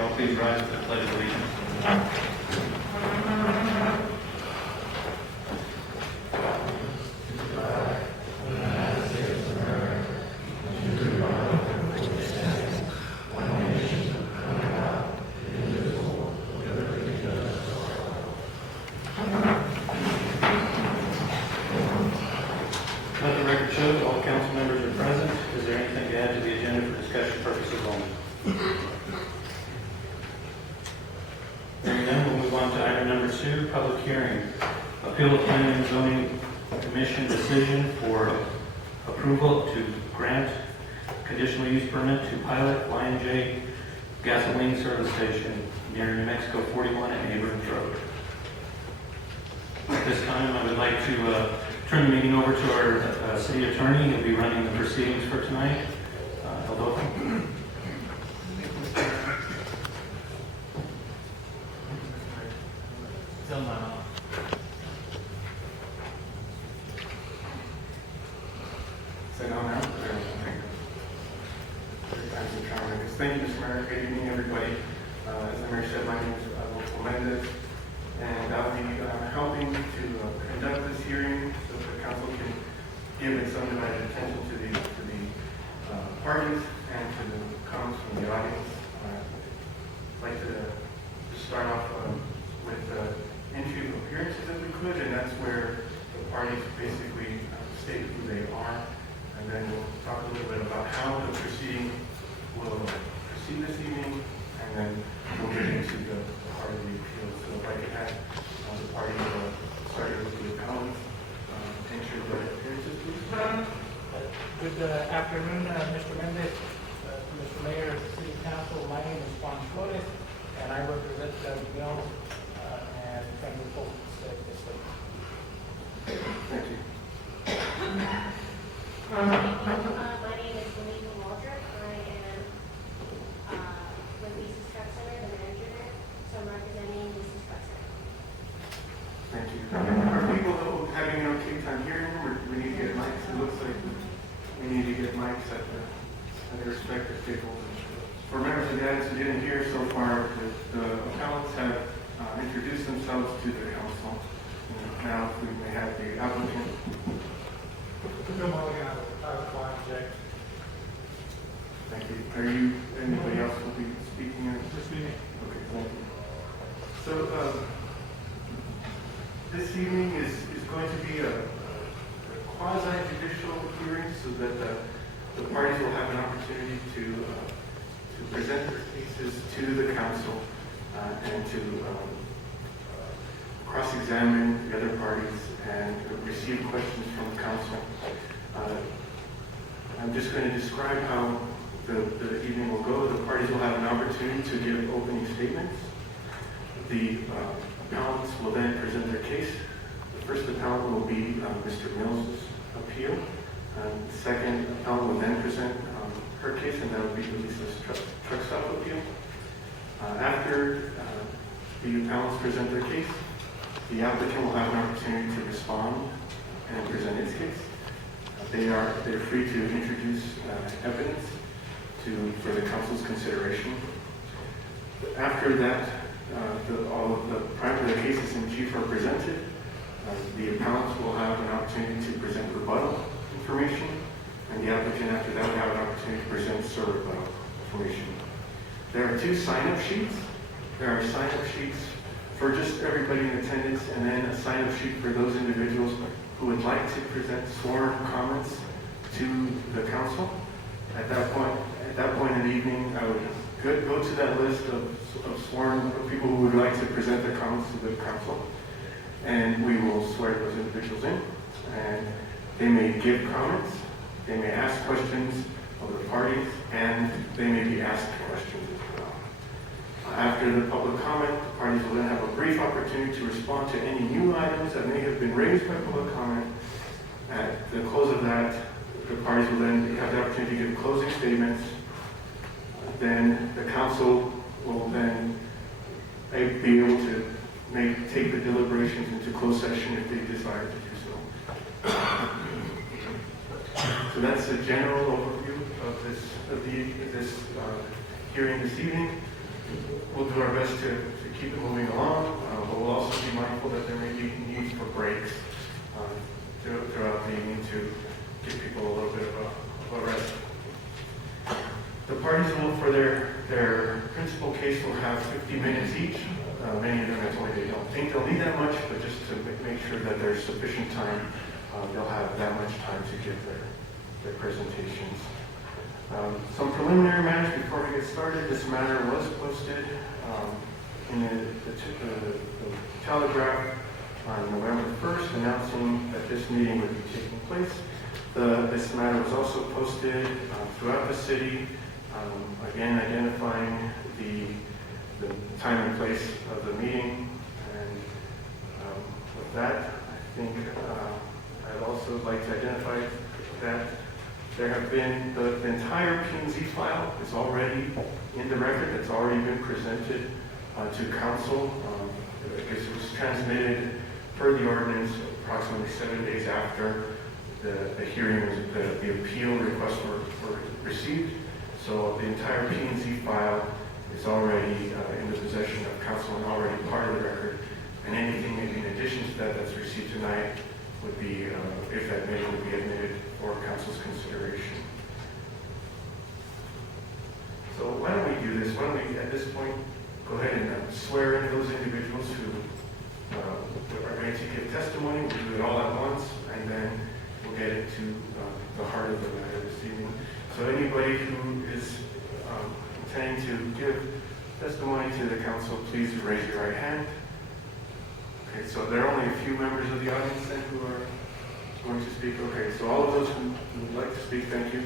you all please rise for the Pledge of Allegiance? Let the record show that all council members are present. Is there anything to add to the agenda for discussion purposes only? Hearing none, we'll move on to item number 2, public hearing. Appeal of Planning and Zoning Commission decision for approval to grant conditional use permit to pilot Y&J gasoline service station near New Mexico 41 and Abrams Road. At this time, I would like to turn the meeting over to our city attorney. He'll be running the proceedings for tonight. Hello. Thank you, Mr. Mayor. Good evening, everybody. As the Mayor said, my name is Mendez, and I'll be helping to conduct this hearing so that the council can give its undivided attention to the parties and to the comments from the audience. I'd like to start off with entry appearances if we could, and that's where the parties basically state who they are, and then we'll talk a little bit about how the proceeding will proceed this evening, and then we'll get into the part of the appeal. So if I could have the party started with the appellant, entry of appearances, please. Good afternoon, Mr. Mendez, Mr. Mayor, City Council. My name is Juan Flores, and I represent Judge Mills and Federal Court District. Thank you. My name is Melissa Waldrop. I am with Lisa's Truck Center, the manager there, so I'm representing Lisa's Truck Center. Thank you. Are people having an okay time hearing them, or do we need to get mics? It looks like we need to get mics at the respective tables. For members of the audience who didn't hear so far, the appellants have introduced themselves to the council. And now we may have the applicant. Good morning, I was Y&J. Thank you. Are you, anybody else will be speaking? Just me. Okay, thank you. So, this evening is going to be a quasi-judicial hearing so that the parties will have an opportunity to present their cases to the council and to cross-examine the other parties and receive questions from the council. I'm just going to describe how the evening will go. The parties will have an opportunity to give opening statements. The appellants will then present their case. The first appellant will be Mr. Mills' appeal. The second appellant will then present her case, and that will be Lisa's truck stop appeal. After the appellants present their case, the applicant will have an opportunity to respond and present his case. They're free to introduce evidence for the council's consideration. After that, all of the cases in chief are presented. The appellants will have an opportunity to present rebuttal information, and the applicant after that will have an opportunity to present rebuttal information. There are 2 sign-up sheets. There are sign-up sheets for just everybody in attendance, and then a sign-up sheet for those individuals who would like to present sworn comments to the council. At that point in the evening, I would go to that list of sworn people who would like to present their comments to the council, and we will swear those individuals in. And they may give comments, they may ask questions of the parties, and they may be asked questions as well. After the public comment, the parties will then have a brief opportunity to respond to any new items that may have been raised by public comment. At the close of that, the parties will then have the opportunity to give closing statements. Then the council will then be able to take the deliberations into closed session if they desire to do so. So that's a general overview of this hearing this evening. we'll do our best to keep it moving along, but we'll also be mindful that there may be needs for breaks throughout the evening to give people a little bit of a rest. The parties will, for their principal case, will have 50 minutes each. Many of them have told me they don't think they'll need that much, but just to make sure that there's sufficient time, they'll have that much time to give their presentations. Some preliminary matters before we get started. This matter was posted in the Telegraph on November 1st, announcing that this meeting would be taking place. This matter was also posted throughout the city, again identifying the time and place of the meeting. And with that, I think I'd also like to identify that there have been the entire P&Z file is already in the record. It's already been presented to council. Because it was transmitted per the ordinance approximately 7 days after the hearing, the appeal requests were received. So the entire P&Z file is already in the possession of council and already part of the record. And anything in addition to that that's received tonight would be, if that may, would be admitted for council's consideration. So why don't we do this? Why don't we, at this point, go ahead and swear in those individuals who are going to give testimony. We'll do it all at once, and then we'll get into the heart of the matter this evening. So anybody who is intending to give testimony to the council, please raise your right hand. Okay, so there are only a few members of the audience then who are going to speak. Okay, so all of those who would like to speak, thank you.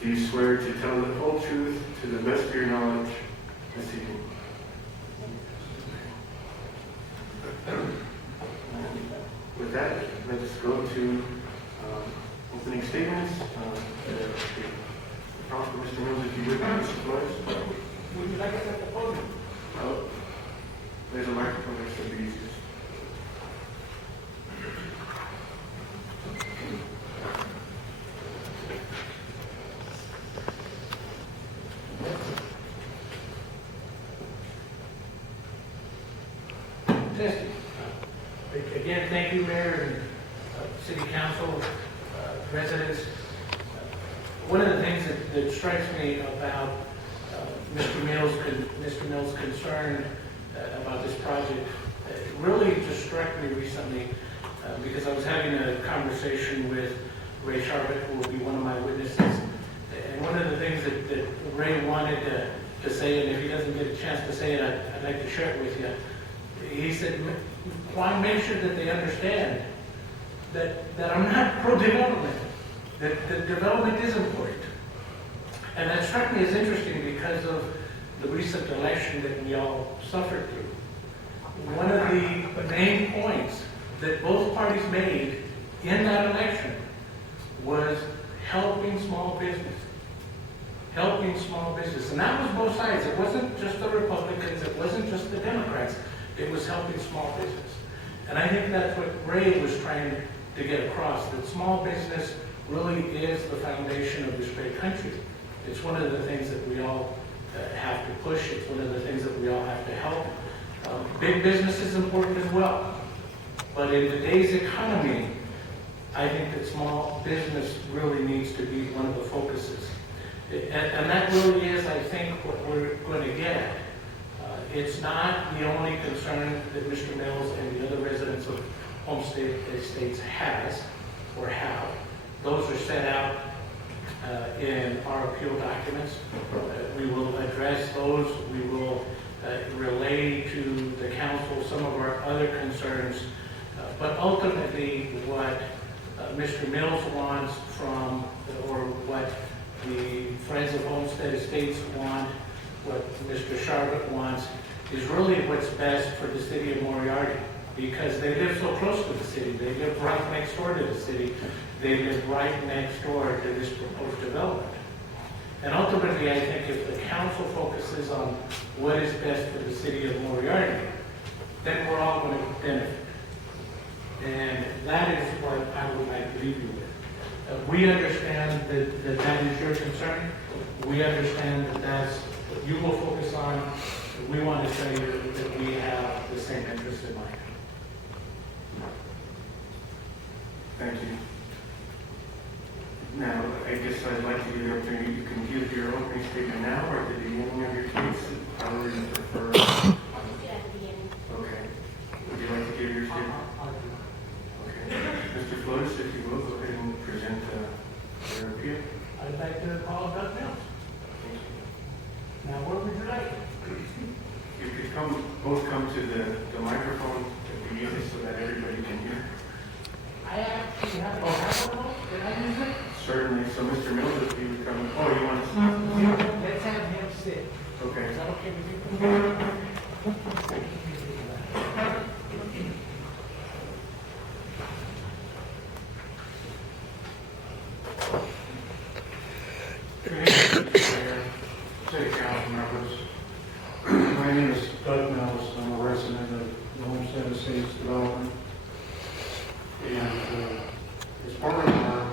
Do you swear to tell the whole truth to the best of your knowledge this evening? With that, let's go to opening statements. Councilor Mr. Mills, if you would, Mr. Flores. Would you like us at the podium? Oh, there's a microphone that's going to be easiest. Testing. Again, thank you, Mayor and City Council, residents. One of the things that strikes me about Mr. Mills' concern about this project really just struck me recently because I was having a conversation with Ray Sharbutt, who will be one of my witnesses. And one of the things that Ray wanted to say, and if he doesn't get a chance to say it, I'd like to share it with you. He said, "Juan, make sure that they understand that I'm not pro-development, that development is important." And that struck me as interesting because of the recent election that we all suffered through. One of the main points that both parties made in that election was helping small business. Helping small business. And that was both sides. It wasn't just the Republicans, it wasn't just the Democrats. It was helping small business. And I think that's what Ray was trying to get across, that small business really is the foundation of this great country. It's one of the things that we all have to push. It's one of the things that we all have to help. Big business is important as well. But in today's economy, I think that small business really needs to be one of the focuses. And that really is, I think, what we're going to get at. It's not the only concern that Mr. Mills and the other residents of Homestead Estates has or have. Those are set out in our appeal documents. We will address those. We will relay to the council some of our other concerns. But ultimately, what Mr. Mills wants from, or what the Friends of Homestead Estates want, what Mr. Sharbutt wants, is really what's best for the city of Moriarty, because they live so close to the city. They live right next door to the city. They live right next door to this proposed development. And ultimately, I think if the council focuses on what is best for the city of Moriarty, then we're all going to benefit. And that is what I would like to leave you with. We understand that is your concern. We understand that that's what you will focus on, we want to show you that we have the same interest in mind. Thank you. Now, I guess I'd like to give you the opportunity, you can give your opening statement now or at the beginning of your case, however you prefer. I'll just do it at the beginning. Okay. Would you like to give your statement? Okay. Mr. Flores, if you will, go ahead and present your appeal. I'd like to call Doug Mills. Thank you. Now, what would you like? You could both come to the microphone at the beginning so that everybody can hear. I actually have a microphone. Can I use it? Certainly. So Mr. Mills, if you would come, oh, you want to? Let's have him sit. Okay. Is that okay with you? Good evening, Mr. Mayor, City Council members. My name is Doug Mills. I'm a resident of the Homestead Estates Development. And as part of our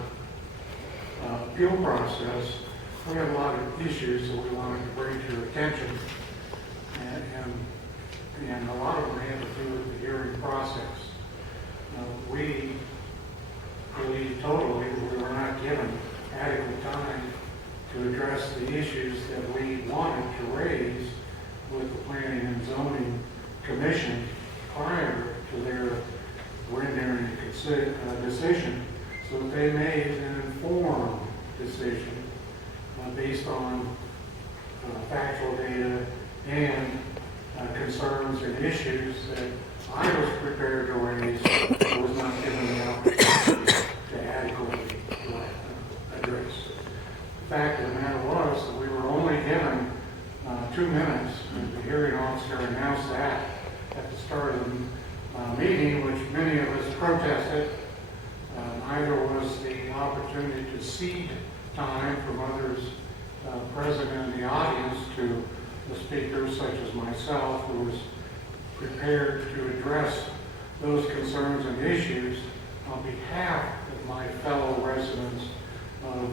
appeal process, we have a lot of issues that we wanted to bring to your attention. And a lot of them have to do with the hearing process. We believe totally we were not given adequate time to address the issues that we wanted to raise with the Planning and Zoning Commission prior to their rendering a decision, so that they made an informed decision based on factual data and concerns and issues that I was prepared to raise, but was not given the opportunity to adequately address. The fact of the matter was that we were only given 2 minutes, and the hearing officer announced that at the start of the meeting, which many of us protested. Neither was the opportunity to cede time from others present in the audience to the speakers, such as myself, who was prepared to address those concerns and issues on behalf of my fellow residents of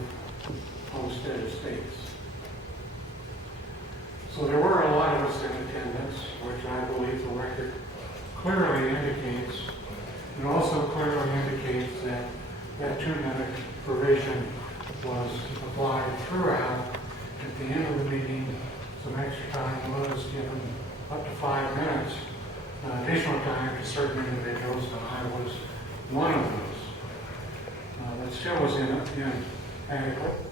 Homestead Estates. So there were a lot of us in attendance, which I believe the record clearly indicates. It also clearly indicates that that 2-minute provision was applied throughout. At the end of the meeting, some extra time was given, up to 5 minutes, additional time to certain individuals, and I was one of those. That still was inadequate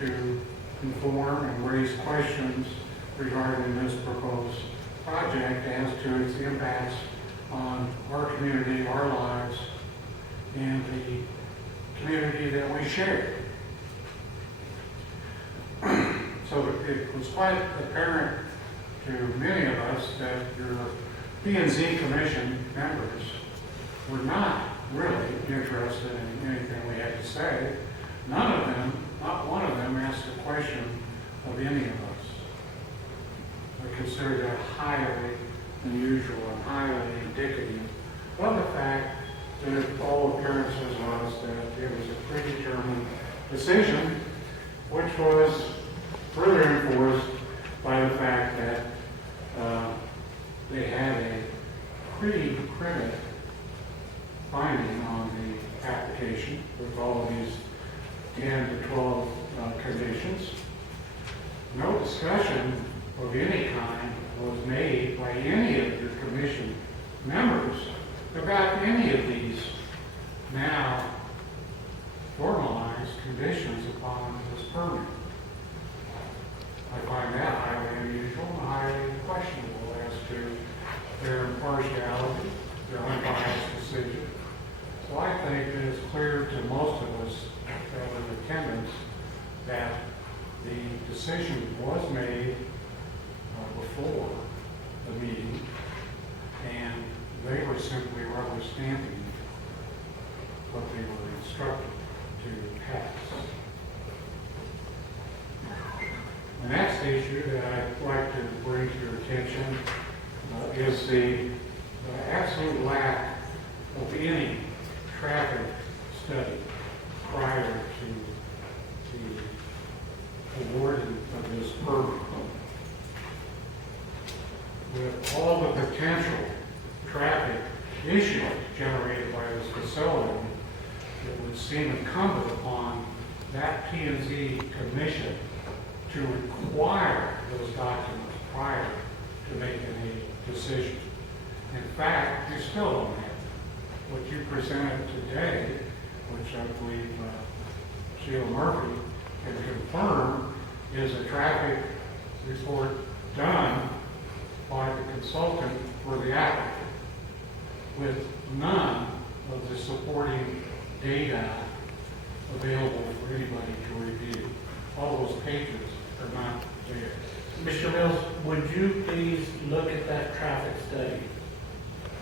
to inform and raise questions regarding this proposed project as to its impacts on our community, our lives, and the community that we share. So it was quite apparent to many of us that your P&Z Commission members were not really interested in anything we had to say. None of them, not one of them, asked a question of any of us. I consider that highly unusual and highly indicative of the fact that all appearances was that it was a predetermined decision, which was further enforced by the fact that they had a pretty primitive finding on the application with all of these 10 to 12 conditions. No discussion of any kind was made by any of your commission members about any of these now formalized conditions upon this permit. I find that highly unusual and highly questionable as to their impartiality, their unbiased decision. So I think that it's clear to most of us that were in attendance that the decision was made before the meeting, and they were simply rubber stamping what they were instructed to pass. The next issue that I'd like to bring to your attention is the absolute lack of any traffic study prior to the award of this permit. seem incumbent upon that P&Z commission to require those documents prior to making a decision. In fact, you still don't have it. What you presented today, which I believe Sheila Murphy can confirm, is a traffic report done by the consultant for the applicant with none of the supporting data available for anybody to review. All those pages are not there. Mr. Mills, would you please look at that traffic study?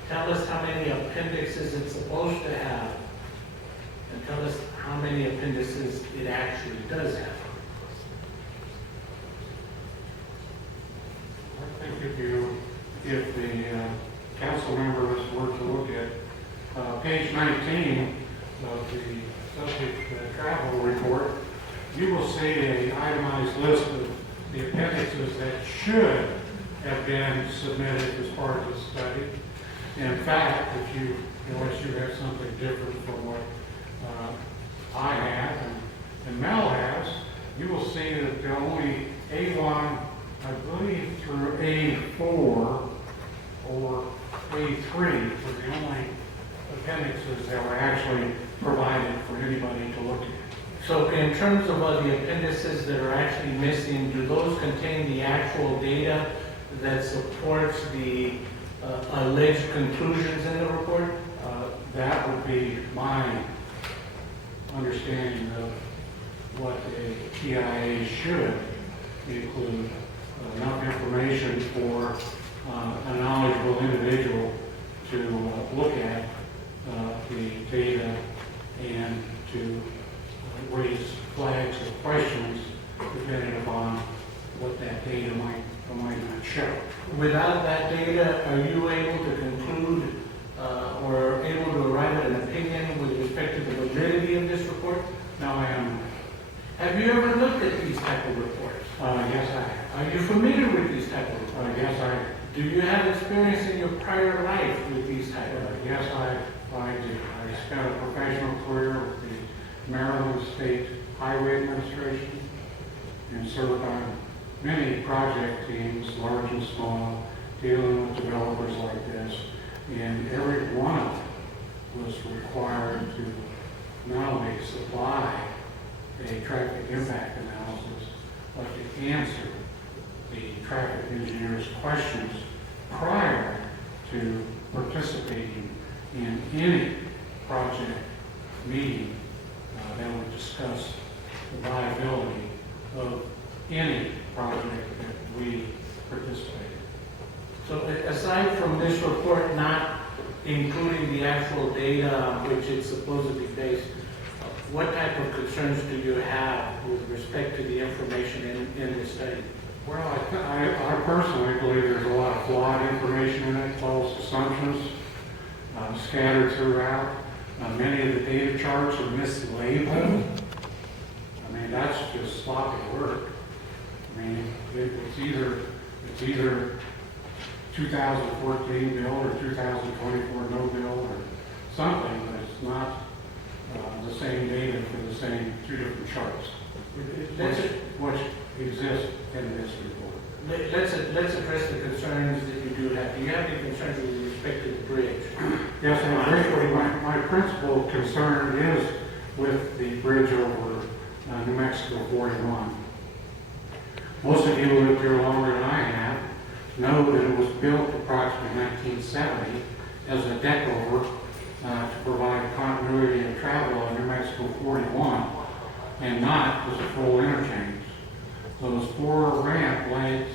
Tell us how many appendices it's supposed to have, and tell us how many appendices it actually does have. I think if the council members were to look at page 19 of the subject travel report, you will see an itemized list of the appendixes that should have been submitted as part of the study. In fact, unless you have something different from what I have and Mel has, you will see that the only A1, I believe, through A4 or A3 were the only appendixes that were actually provided for anybody to look at. So in terms of the appendices that are actually missing, do those contain the actual data that supports the alleged conclusions in the report? That would be my understanding of what a TIA should include. Enough information for a knowledgeable individual to look at the data and to raise flags or questions depending upon what that data might or might not show. Without that data, are you able to conclude or able to arrive at an opinion with respect to the validity of this report? Now I am. Have you ever looked at these type of reports? Yes, I have. Are you familiar with these type of reports? Yes, I have. Do you have experience in your prior life with these type of reports? Yes, I do. I spent a professional career with the Maryland State Highway Administration and served on many project teams, large and small, dealing with developers like this. And every one of them was required to not only supply a traffic impact analysis, but to answer the traffic engineer's questions prior to participating in any project meeting that would discuss the viability of any project that we participate in. So aside from this report not including the actual data on which it's supposedly based, what type of concerns do you have with respect to the information in this study? Well, I personally believe there's a lot of flawed information in it, false assumptions scattered throughout. Many of the data charts are mislabeled. I mean, that's just sloppy work. I mean, it's either 2014 bill or 2024 no bill or something, but it's not the same data for the same two different charts, which exist in this report. Let's address the concerns that you do have. Do you have any concerns with respect to the bridge? Yes, and briefly, my principal concern is with the bridge over New Mexico 41. Most of you who lived here longer than I have know that it was built approximately 1970 as a deck over to provide continuity of travel on New Mexico 41 and not as a full interchange. Those 4 ramp lights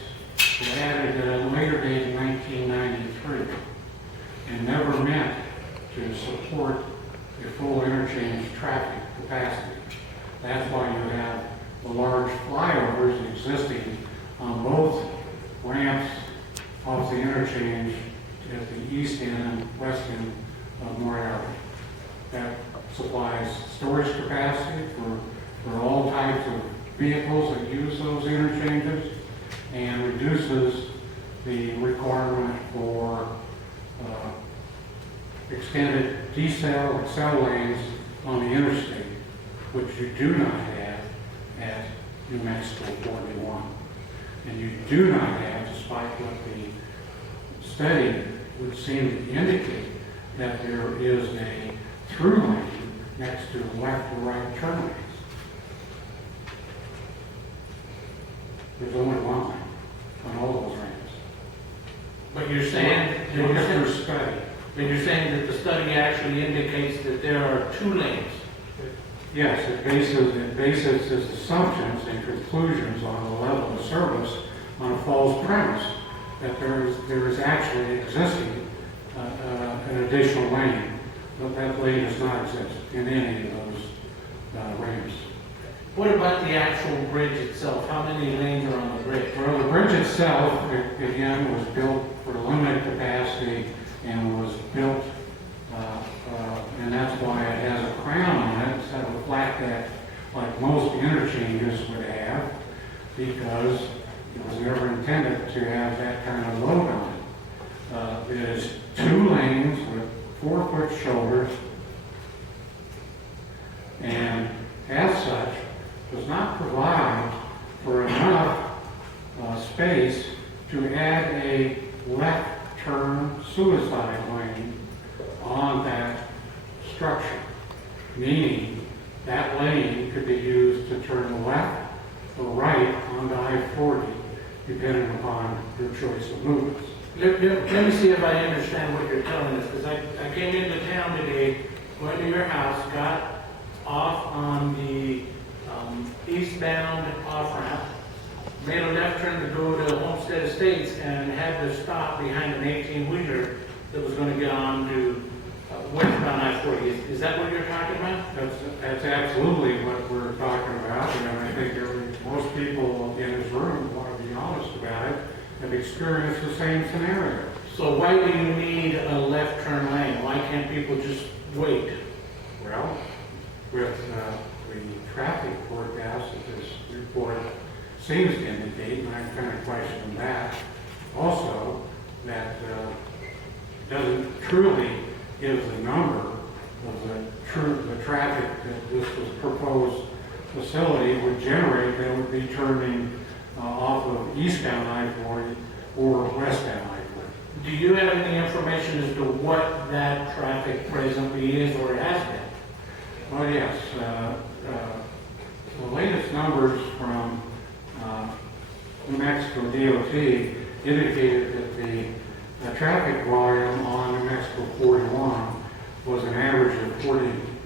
were added at a later date in 1993 and never meant to support a full interchange traffic capacity. That's why you have the large flyovers existing on both ramps off the interchange at the east end and west end of Moriarty. That supplies storage capacity for all types of vehicles that use those interchanges and reduces the requirement for extended decel and cell lanes on the interstate. which you do not have at New Mexico 41. And you do not have, despite what the study would seem to indicate, that there is a through lane next to the left or right turn lanes. There's only one lane on all those ramps. But you're saying, Look at your study. but you're saying that the study actually indicates that there are 2 lanes. Yes, it bases its assumptions and conclusions on the level of service on a false premise that there is actually existing an additional lane, but that lane does not exist in any of those ramps. What about the actual bridge itself? How many lanes are on the bridge? Well, the bridge itself, again, was built for limited capacity and was built, and that's why it has a crown on it instead of a flat deck like most interchanges would have, because it was never intended to have that kind of load on it. It is 2 lanes with 4-foot shoulders, and as such, does not provide for enough space to add a left turn suicide lane on that structure, meaning that lane could be used to turn left or right onto I-40, depending upon your choice of movements. Let me see if I understand what you're telling us, because I came into town today, went to your house, got off on the eastbound off-ramp, made a left turn to go to Homestead Estates, and had to stop behind an 18-wheeler that was going to get on to westbound I-40. Is that what you're talking about? That's absolutely what we're talking about, and I think most people in this room, want to be honest about it, have experienced the same scenario. So why do you need a left turn lane? Why can't people just wait? Well, with the traffic forecast that this report seems to indicate, and I kind of question that, also, that doesn't truly give the number of the traffic that this was proposed facility would generate that would be turning off of eastbound I-40 or westbound I-40. Do you have any information as to what that traffic presently is or has been? Well, yes. The latest numbers from New Mexico DOT indicated that the traffic volume on New Mexico 41 was an average of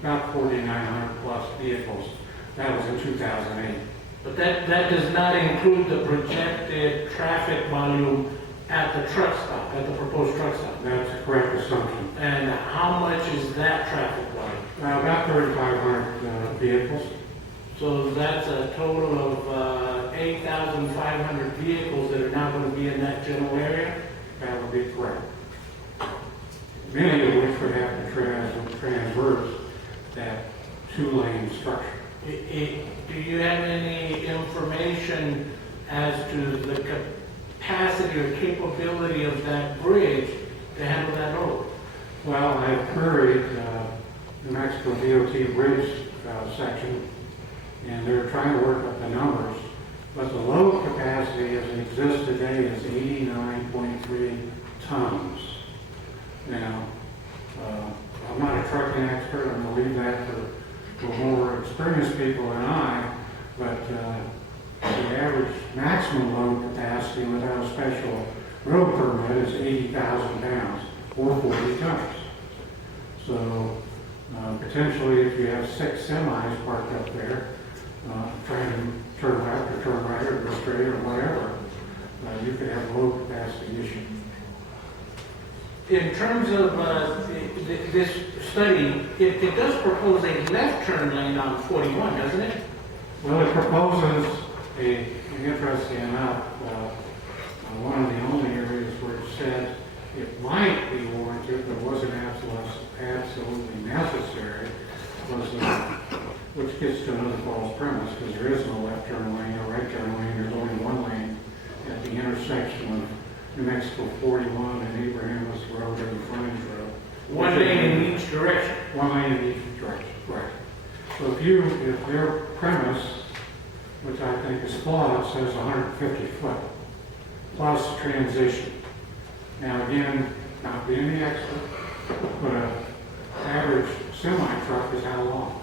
about 4,900 plus vehicles. That was in 2008. But that does not include the projected traffic volume at the truck stop, at the proposed truck stop. That's a correct assumption. And how much is that traffic volume? About 3,500 vehicles. So that's a total of 8,500 vehicles that are now going to be in that general area? That would be correct. Many of which would have to transverse that 2-lane structure. Do you have any information as to the capacity or capability of that bridge to handle that load? Well, I've queried New Mexico DOT bridge section, and they're trying to work up the numbers, but the load capacity as it exists today is 89.3 tons. Now, I'm not a trucking expert, I'm going to leave that for more experienced people than I, but the average maximum load capacity without a special road permit is 80,000 pounds, or 40 tons. So potentially if you have 6 semis parked up there, trying to turn left or turn right or go straight or whatever, you could have a load capacity issue. In terms of this study, it does propose a left turn lane on 41, doesn't it? Well, it proposes interesting enough, one of the only areas where it said it might be warranted, but wasn't absolutely necessary, was which gets to another false premise, because there is no left turn lane or right turn lane. There's only one lane at the intersection of New Mexico 41 and Abrahamus Road and Frontage Road. One lane in each direction. One lane in each direction, right. So if their premise, which I think is flawed, says 150 foot plus transition. Now again, not being the expert, but an average semi-truck is how long?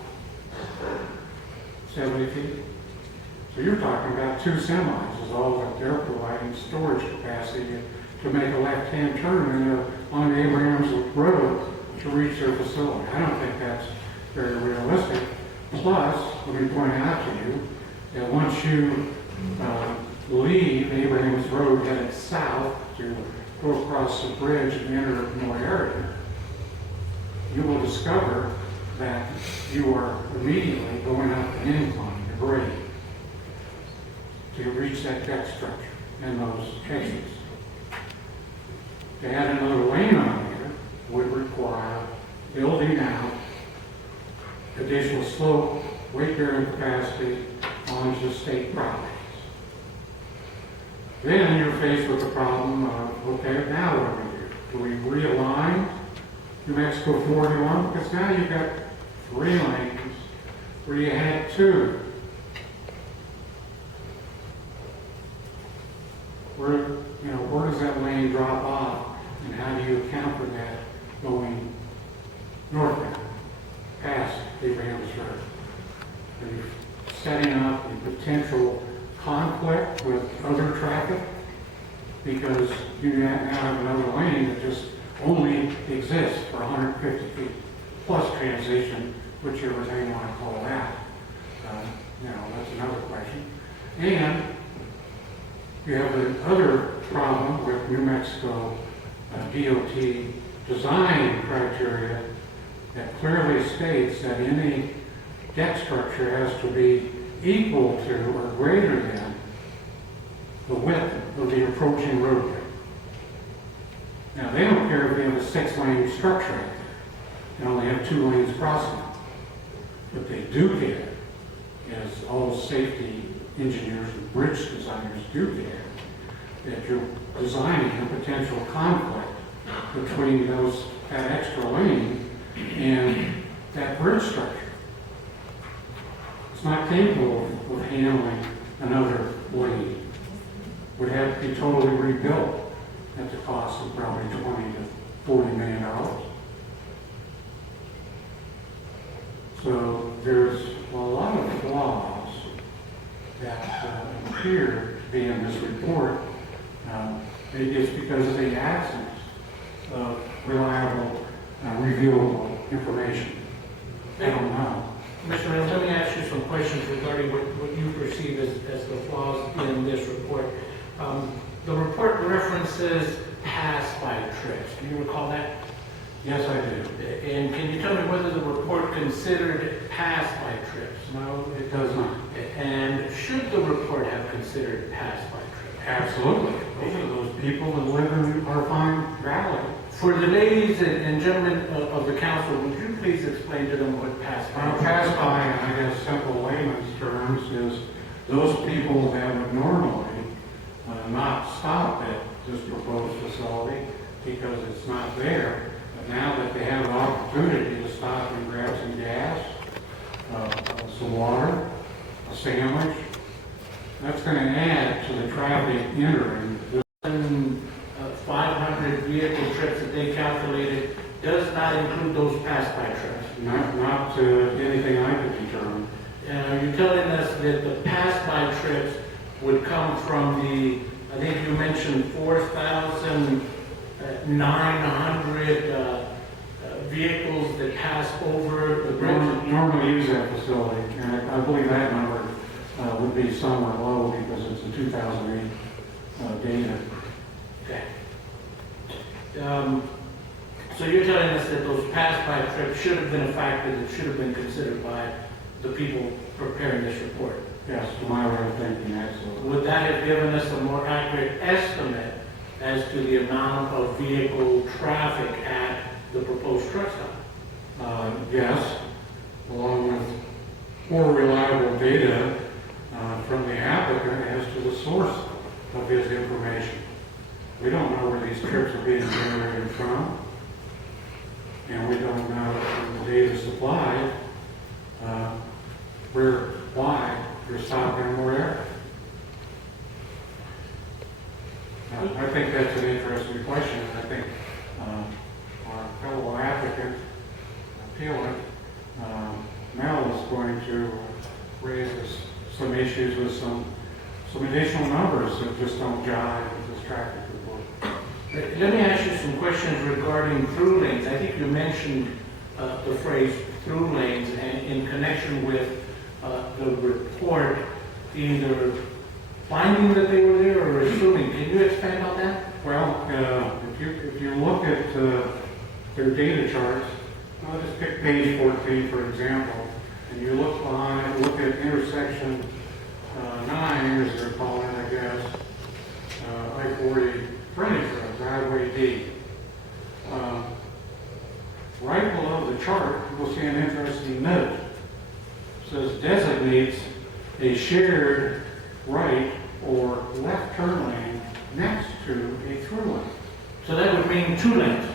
70 feet? So you're talking about 2 semis is all that they're providing storage capacity to make a left-hand turn when they're on Abraham's Road to reach their facility. I don't think that's very realistic. Plus, let me point out to you that once you leave Abraham's Road headed south to go across the bridge and enter Moriarty, you will discover that you are immediately going up an incline, a grade, to reach that deck structure in those cases. To add another lane on here would require building out additional slope, weight-bearing capacity onto state properties. Then you're faced with the problem of, okay, now what do? Do we realign New Mexico 41? Because now you've got 3 lanes where you had 2. Where does that lane drop off, and how do you account for that going northbound past Abraham's Road? Are you setting up a potential conflict with other traffic because you now have another lane that just only exists for 150 feet plus transition, whichever they want to call that? That's another question. And you have the other problem with New Mexico DOT design criteria that clearly states that any deck structure has to be equal to or greater than the width of the approaching roadway. Now, they don't care if they have a 6-lane structure out there and only have 2 lanes crossing. What they do care is all safety engineers and bridge designers do care that you're designing a potential conflict between that extra lane and that bridge structure. It's not capable of handling another lane. Would have to be totally rebuilt at the cost of probably $20 to $40 million. So there's a lot of flaws that appear to be in this report. Maybe it's because of the absence of reliable, reviewable information. I don't know. Mr. Reynolds, let me ask you some questions regarding what you perceive as the flaws in this report. The report references pass-by trips. Do you recall that? Yes, I do. And can you tell me whether the report considered pass-by trips? No, it does not. And should the report have considered pass-by trips? Absolutely. Those are those people that live in our fine valley. For the ladies and gentlemen of the council, would you please explain to them what pass-by? Pass-by, I guess, simple layman's terms, is those people that would normally not stop at this proposed facility because it's not there. But now that they have an opportunity to stop and grab some gas, some water, a sandwich, that's going to add to the traffic entering. 500 vehicle trips that they calculated does not include those pass-by trips. Not to anything I could determine. You're telling us that the pass-by trips would come from I think you mentioned 4,900 vehicles that pass over the bridge? Normally use that facility, and I believe that number would be somewhat low because it's a 2008 data. Okay. So you're telling us that those pass-by trips should have been a factor that should have been considered by the people preparing this report? Yes, to my way of thinking, absolutely. Would that have given us a more accurate estimate as to the amount of vehicle traffic at the proposed truck stop? Yes, along with more reliable data from the applicant as to the source of his information. We don't know where these trips are being generated from, and we don't know from the data supplied why you're stopping in Moriarty. I think that's an interesting question. I think our fellow applicant, appealant, Mel is going to raise some issues with some additional numbers that just don't jive with this traffic report. Let me ask you some questions regarding through lanes. I think you mentioned the phrase through lanes and in connection with the report, either finding that they were there or assuming. Can you expand on that? Well, if you look at their data charts, I'll just pick page 14 for example, and you look at intersection 9, as they're calling it, I guess, I-40 frontage road, driveway D. Right below the chart, you'll see an interesting note. It says designates a shared right or left turn lane next to a through lane. So that would mean 2 lanes.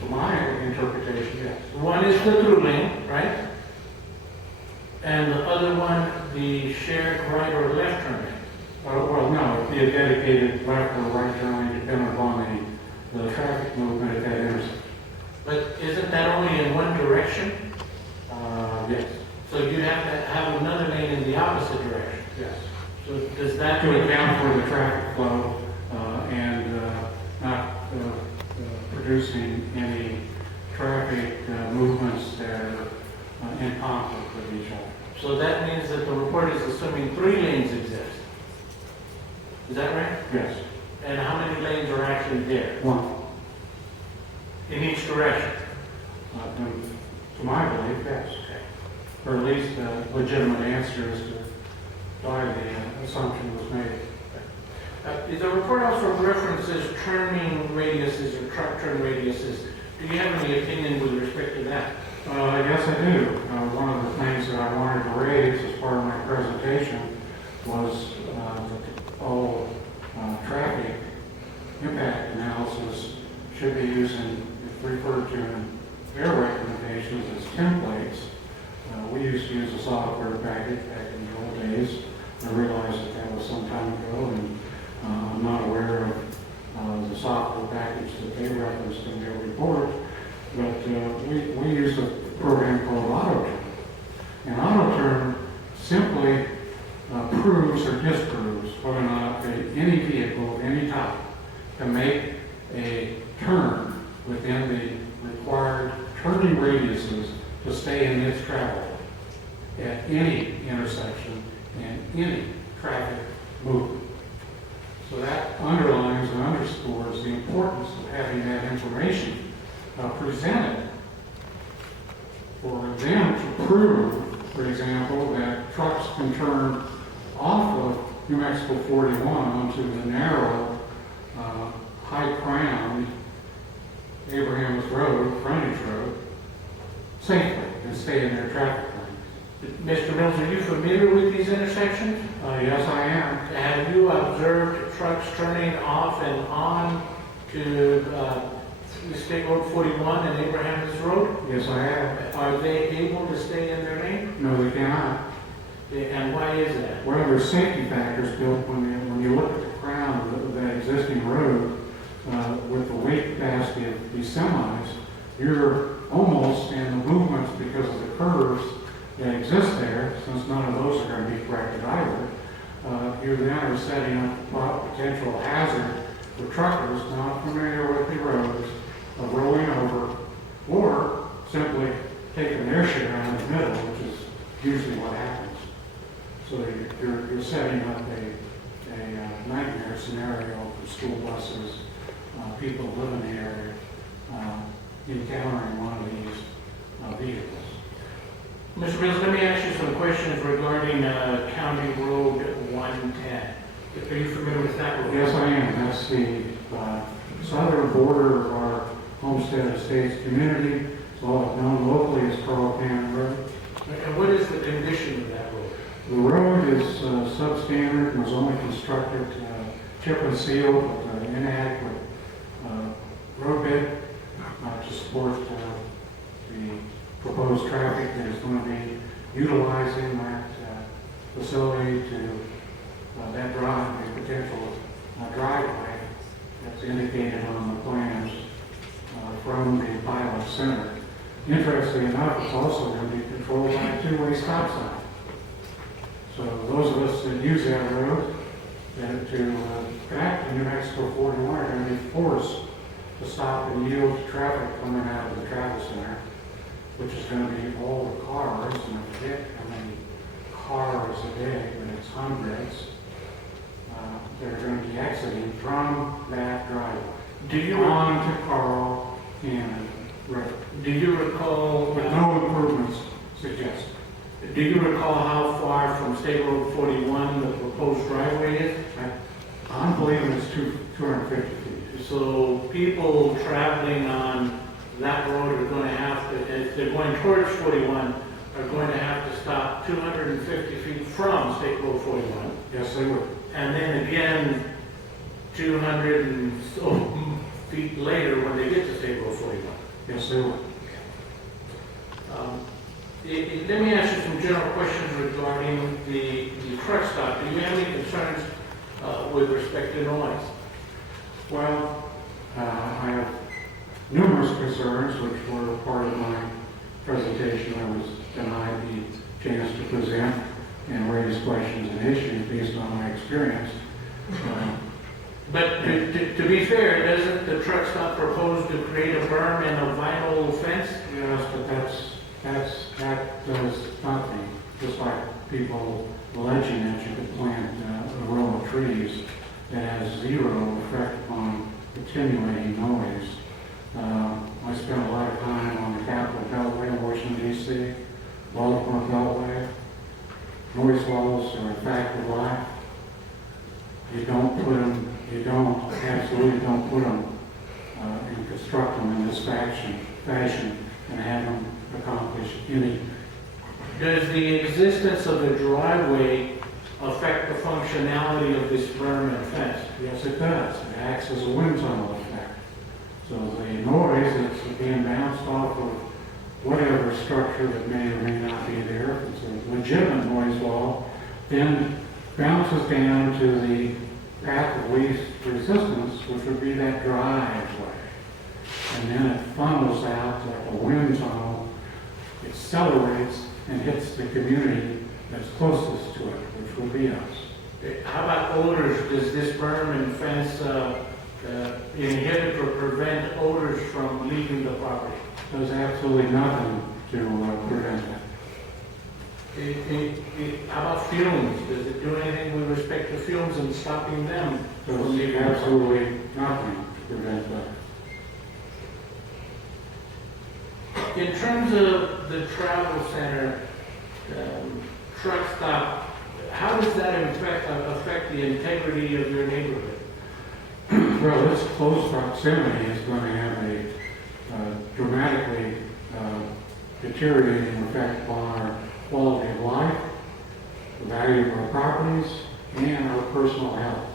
To my interpretation, yes. One is the through lane, right? And the other one, the shared right or left turn lane. Well, no, it'd be a dedicated left or right turn lane depending upon the traffic movement at that intersection. But isn't that only in one direction? Yes. So you'd have to have another lane in the opposite direction. Yes. So does that To account for the traffic flow and not producing any traffic movements that are in conflict with each other. So that means that the report is assuming 3 lanes exist. Is that right? Yes. And how many lanes are actually there? 1. In each direction? To my belief, yes. Or at least a legitimate answer as to why the assumption was made. The report also references turning radiuses or truck turn radiuses. Do you have any opinion with respect to that? Yes, I do. One of the things that I wanted to raise as part of my presentation was that all traffic impact analysis should be using, if referred to in their recommendations as templates. We used to use a software package back in the old days. I realized that was some time ago, and I'm not aware of the software package that they referenced in their report. But we use a program called AutoTurn. And AutoTurn simply proves or disproves whether or not any vehicle of any type can make a turn within the required turning radiuses to stay in its travel at any intersection and any traffic movement. So that underlines and underscores the importance of having that information presented for them to prove, for example, that trucks can turn off of New Mexico 41 onto the narrow, high-crowned Abraham's Road, frontage road, safely and stay in their traffic lanes. Mr. Mills, are you familiar with these intersections? Yes, I am. Have you observed trucks turning off and on to State Road 41 and Abraham's Road? Yes, I have. Are they able to stay in their lane? No, they cannot. And why is that? Well, there's safety factors built when you look at the crown of that existing road with the weight capacity of these semis, you're almost in the movements because of the curves that exist there, since none of those are going to be corrected either. You then are setting up a potential hazard for truckers not familiar with the roads of rolling over or simply taking their share out in the middle, which is usually what happens. So you're setting up a nightmare scenario for school buses, people who live in the area, encountering one of these vehicles. Mr. Mills, let me ask you some questions regarding County Road 110. Are you familiar with that road? Yes, I am. That's the southern border of our Homestead Estates community. It's all known locally as Carl Cannon Road. And what is the condition of that road? The road is substandard and was only constructed chip and seal with an inadequate road bed to support the proposed traffic that is going to be utilizing that facility to that drive, the potential driveway that's indicated on the plans from the pilot center. Interestingly enough, it's also going to be controlled by a two-way stop sign. So those of us that use that road to connect to New Mexico 41 are going to be forced to stop and yield to traffic coming out of the travel center, which is going to be all the cars, and I forget how many cars a day, but it's hundreds, that are going to be exiting from that driveway. Do you on to Carl and River. do you recall With no improvements suggested. do you recall how far from State Road 41 the proposed driveway is? I'm believing it's 250 feet. So people traveling on that road are going to have to, if they're going towards 41, are going to have to stop 250 feet from State Road 41. Yes, they would. And then again, 200 and so feet later when they get to State Road 41. Yes, they would. Let me ask you some general questions regarding the truck stop. Do you have any concerns with respect to noise? Well, I have numerous concerns which were part of my presentation. I was denied the chance to present and raise questions and issues based on my experience. But to be fair, doesn't the truck stop propose to create a berm and a vinyl fence? Yes, but that does nothing. Just like people alleging that you could plant a row of trees that has zero effect upon attenuating noise. I spent a lot of time on the Capitol Beltway in Washington, D.C., Baltimore Beltway. Noise walls are a fact of life. You absolutely don't put them and construct them in this fashion and have them accomplish any. Does the existence of a driveway affect the functionality of this berm and fence? Yes, it does. It acts as a wind tunnel effect. So the noise that's being bounced off of whatever structure that may or may not be there, if it's a legitimate noise wall, then bounces down to the path of least resistance, which would be that driveway. And then it funnels out like a wind tunnel, accelerates and hits the community that's closest to it, which would be us. How about odors? Does this berm and fence inhibit or prevent odors from leaving the property? Does absolutely nothing to prevent that. How about fumes? Does it do anything with respect to fumes and stopping them from Does leaving the property? absolutely nothing to prevent that. In terms of the travel center truck stop, how does that affect the integrity of your neighborhood? Well, this close proximity is going to have a dramatically deteriorating effect on our quality of life, the value of our properties, and our personal health.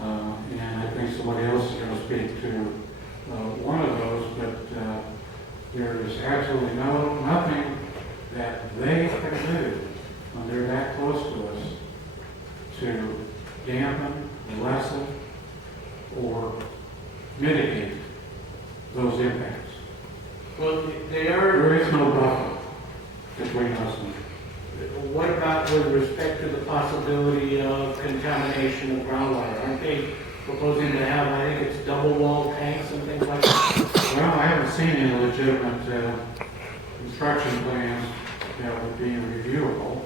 And I think somebody else is going to speak to one of those, but there is absolutely nothing that they can do when they're that close to us to dampen, lessen, or mitigate those impacts. Well, they are. There is no buffer between us and What about with respect to the possibility of contamination of groundwater? Aren't they proposing to have, I think it's double wall tanks and things like that? well, I haven't seen any legitimate construction plans that would be reviewable,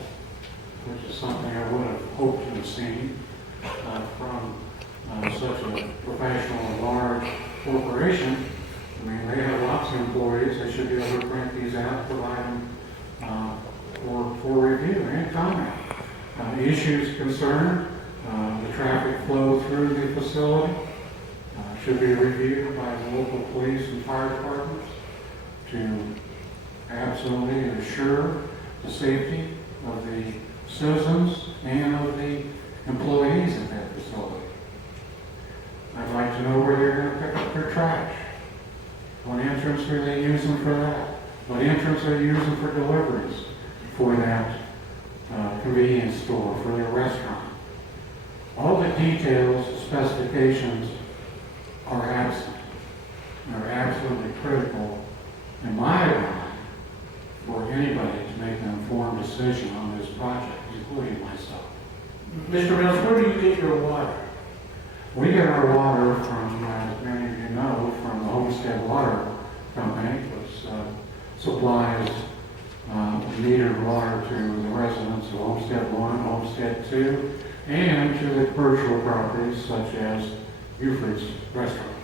which is something I would have hoped to have seen from such a professional and large corporation. I mean, they have lots of employees. They should be able to print these out, provide them for review and comment. Issues concerned, the traffic flow through the facility should be reviewed by the local police and fire departments to absolutely ensure the safety of the citizens and of the employees at that facility. I'd like to know where they're going to pick up their trash. What entrance are they using for that? what entrance they're using for deliveries for that convenience store, for their restaurant. All the details, specifications are absent. They're absolutely critical, in my mind, for anybody to make an informed decision on this project, including myself. Mr. Mills, where do you get your water? We get our water from, as many of you know, from the Homestead Water Company, which supplies metered water to the residents of Homestead 1, Homestead 2, and to the commercial properties such as Buford's Restaurant.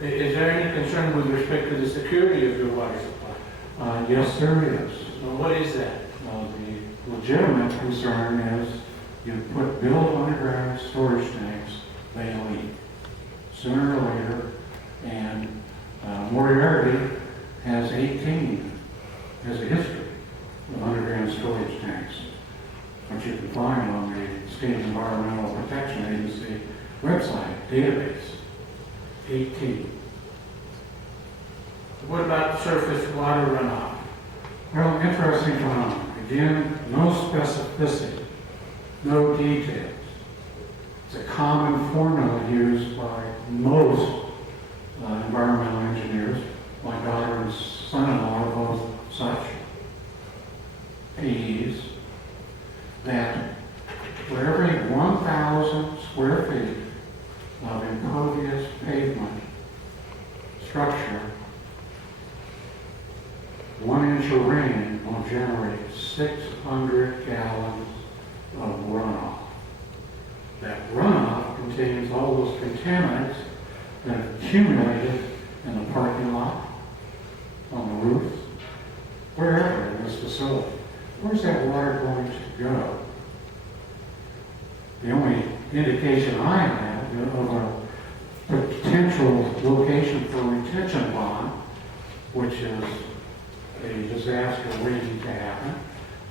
Is there any concern with respect to the security of your water supply? Yes, there is. Well, what is that? The legitimate concern is you build underground storage tanks, they leak sooner or later, and Moriarty has 18 as a history of underground storage tanks, which you can find on the State Environmental Protection Agency website database. 18. What about surface water runoff? Well, interesting phenomenon. Again, no specificity, no details. It's a common formula used by most environmental engineers. My daughter and son-in-law are both such PEs, that for every 1,000 square feet of impervious pavement structure, 1 inch of rain will generate 600 gallons of runoff. That runoff contains all those contaminants that have accumulated in the parking lot, on the roof, wherever in this facility. Where's that water going to go? The only indication I have of a potential location for retention pond, which is a disaster waiting to happen,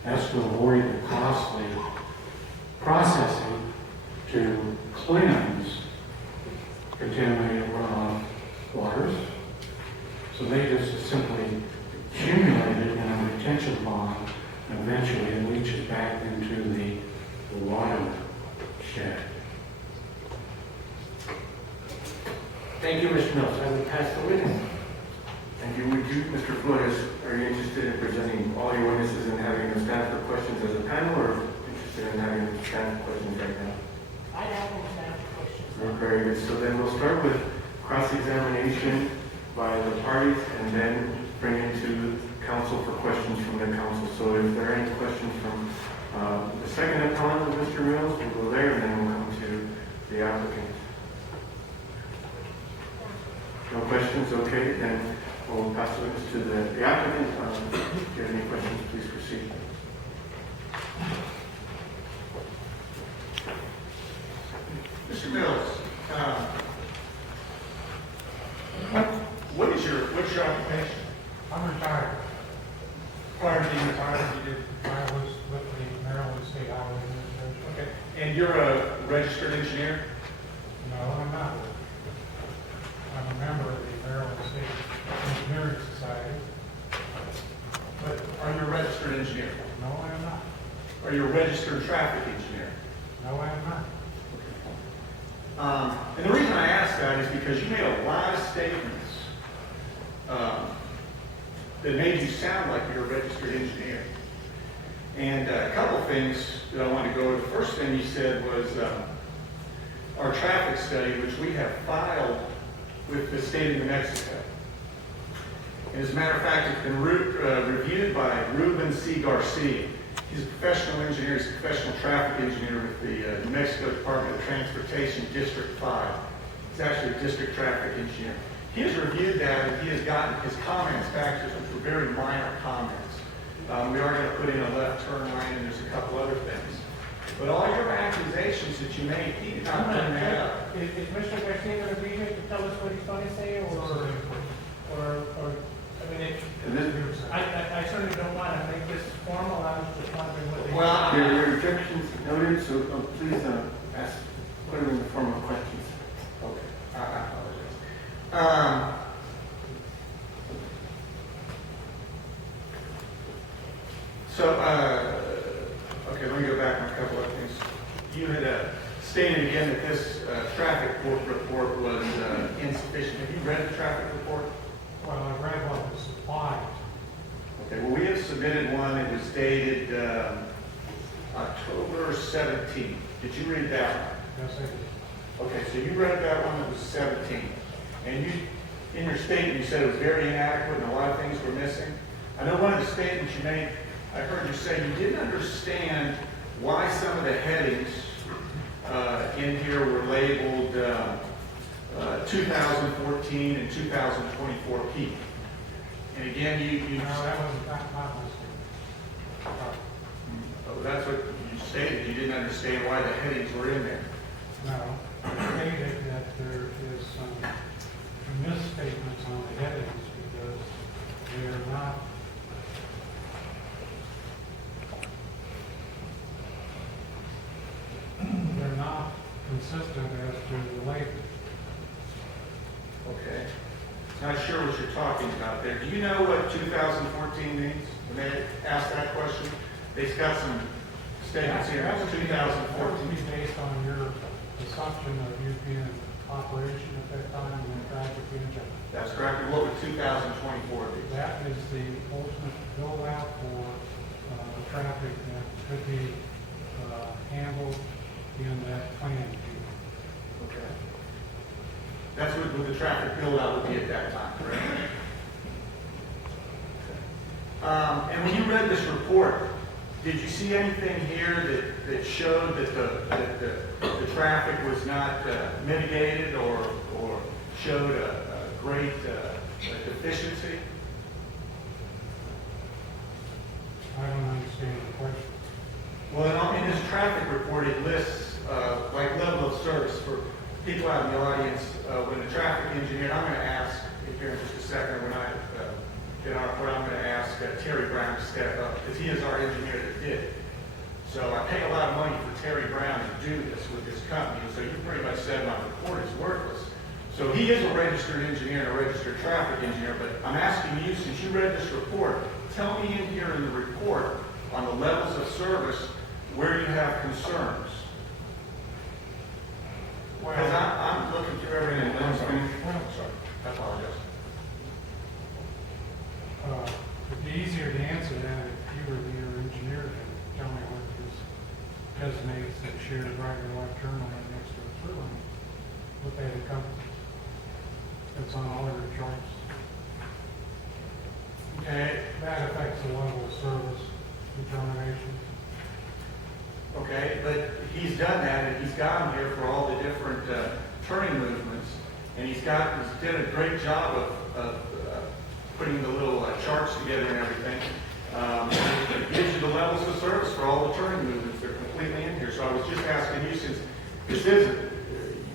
that's to avoid the costly processing to cleanse contaminated runoff waters. So they just simply accumulate it in a retention pond, and eventually it leaches back into the water shed. Thank you, Mr. Mills. I will pass the witness. Thank you. Would you, Mr. Flores, are you interested in presenting all your witnesses and having them stand for questions as a panel, or interested in having them stand for questions right now? I have one stand for questions. Very good. So then we'll start with cross-examination by the parties and then bring it to council for questions from the council. So if there are any questions from the second appellant, Mr. Mills, we'll go there and then we'll come to the applicant. No questions? Okay, then we'll pass the witness to the applicant. If you have any questions, please proceed. Mr. Mills, what's your occupation? I'm retired. Prior to being retired, I was with the Maryland State Highway Administration. okay. And you're a registered engineer? No, I'm not. I'm a member of the Maryland State Engineering Society. But are you a registered engineer? No, I am not. Are you a registered traffic engineer? No, I am not. And the reason I ask that is because you made a lot of statements that made you sound like you're a registered engineer. And a couple of things that I want to go over. The first thing you said was our traffic study, which we have filed with the state of New Mexico. And as a matter of fact, it's been reviewed by Ruben C. Garcia. He's a professional engineer. He's a professional traffic engineer with the New Mexico Department of Transportation, District 5. He's actually a district traffic engineer. He has reviewed that, and he has gotten his comments back to us, which were very minor comments. We are going to put in a left turn lane, and there's a couple other things. But all your accusations that you made, he did not bring that up. Is Mr. Garcia going to be here to tell us what he's going to say, or I mean, I certainly don't want to make this formal. I was just wondering what they. Well, Your objections noted, so please put them in the form of questions. okay. I apologize. again, that this traffic report was insufficient. Have you read the traffic report? Well, I read what was supplied. Okay, well, we have submitted one. It was dated October 17th. Did you read that one? Yes, I did. Okay, so you read that one that was 17. And you, in your statement, you said it was very inadequate and a lot of things were missing. I know one of the statements you made, I heard you say you didn't understand why some of the headings in here were labeled 2014 and 2024 peak. And again, you No, that wasn't my mistake. oh, that's what you stated. You didn't understand why the headings were in there. No, I stated that there is some misstatements on the headings because they're not consistent as to the label. Okay. Not sure what you're talking about there. Do you know what 2014 means? When they asked that question, they've got some statements here. That It's would be 2014. based on your assumption of you being in operation at that time and the traffic being general. That's correct. And what would 2024 be? That is the ultimate build out for the traffic that could be handled in that plan. Okay. That's what the traffic build out would be at that time, correct? And when you read this report, did you see anything here that showed that the traffic was not mitigated or showed a great deficiency? I don't understand the question. Well, in this traffic report, it lists like level of service for people out in the audience. When the traffic engineer, I'm going to ask here in just a second when I get our report, I'm going to ask Terry Brown to step up because he is our engineer that did it. So I pay a lot of money for Terry Brown to do this with his company. So you pretty much said my report is worthless. So he is a registered engineer and a registered traffic engineer, but I'm asking you, since you read this report, tell me in here in the report on the levels of service where you have concerns. Because I'm looking through everything. I'm sorry. I apologize. It'd be easier to answer that if you were your engineer to tell me what this designates that shared driver light turn lane next to a through lane, what that encompasses. It's on all your charts. Okay. That affects the level of service determination. Okay, but he's done that, and he's got them here for all the different turning movements, and he's did a great job of putting the little charts together and everything. It gives you the levels of service for all the turning movements. They're completely in here. So I was just asking you, since this isn't,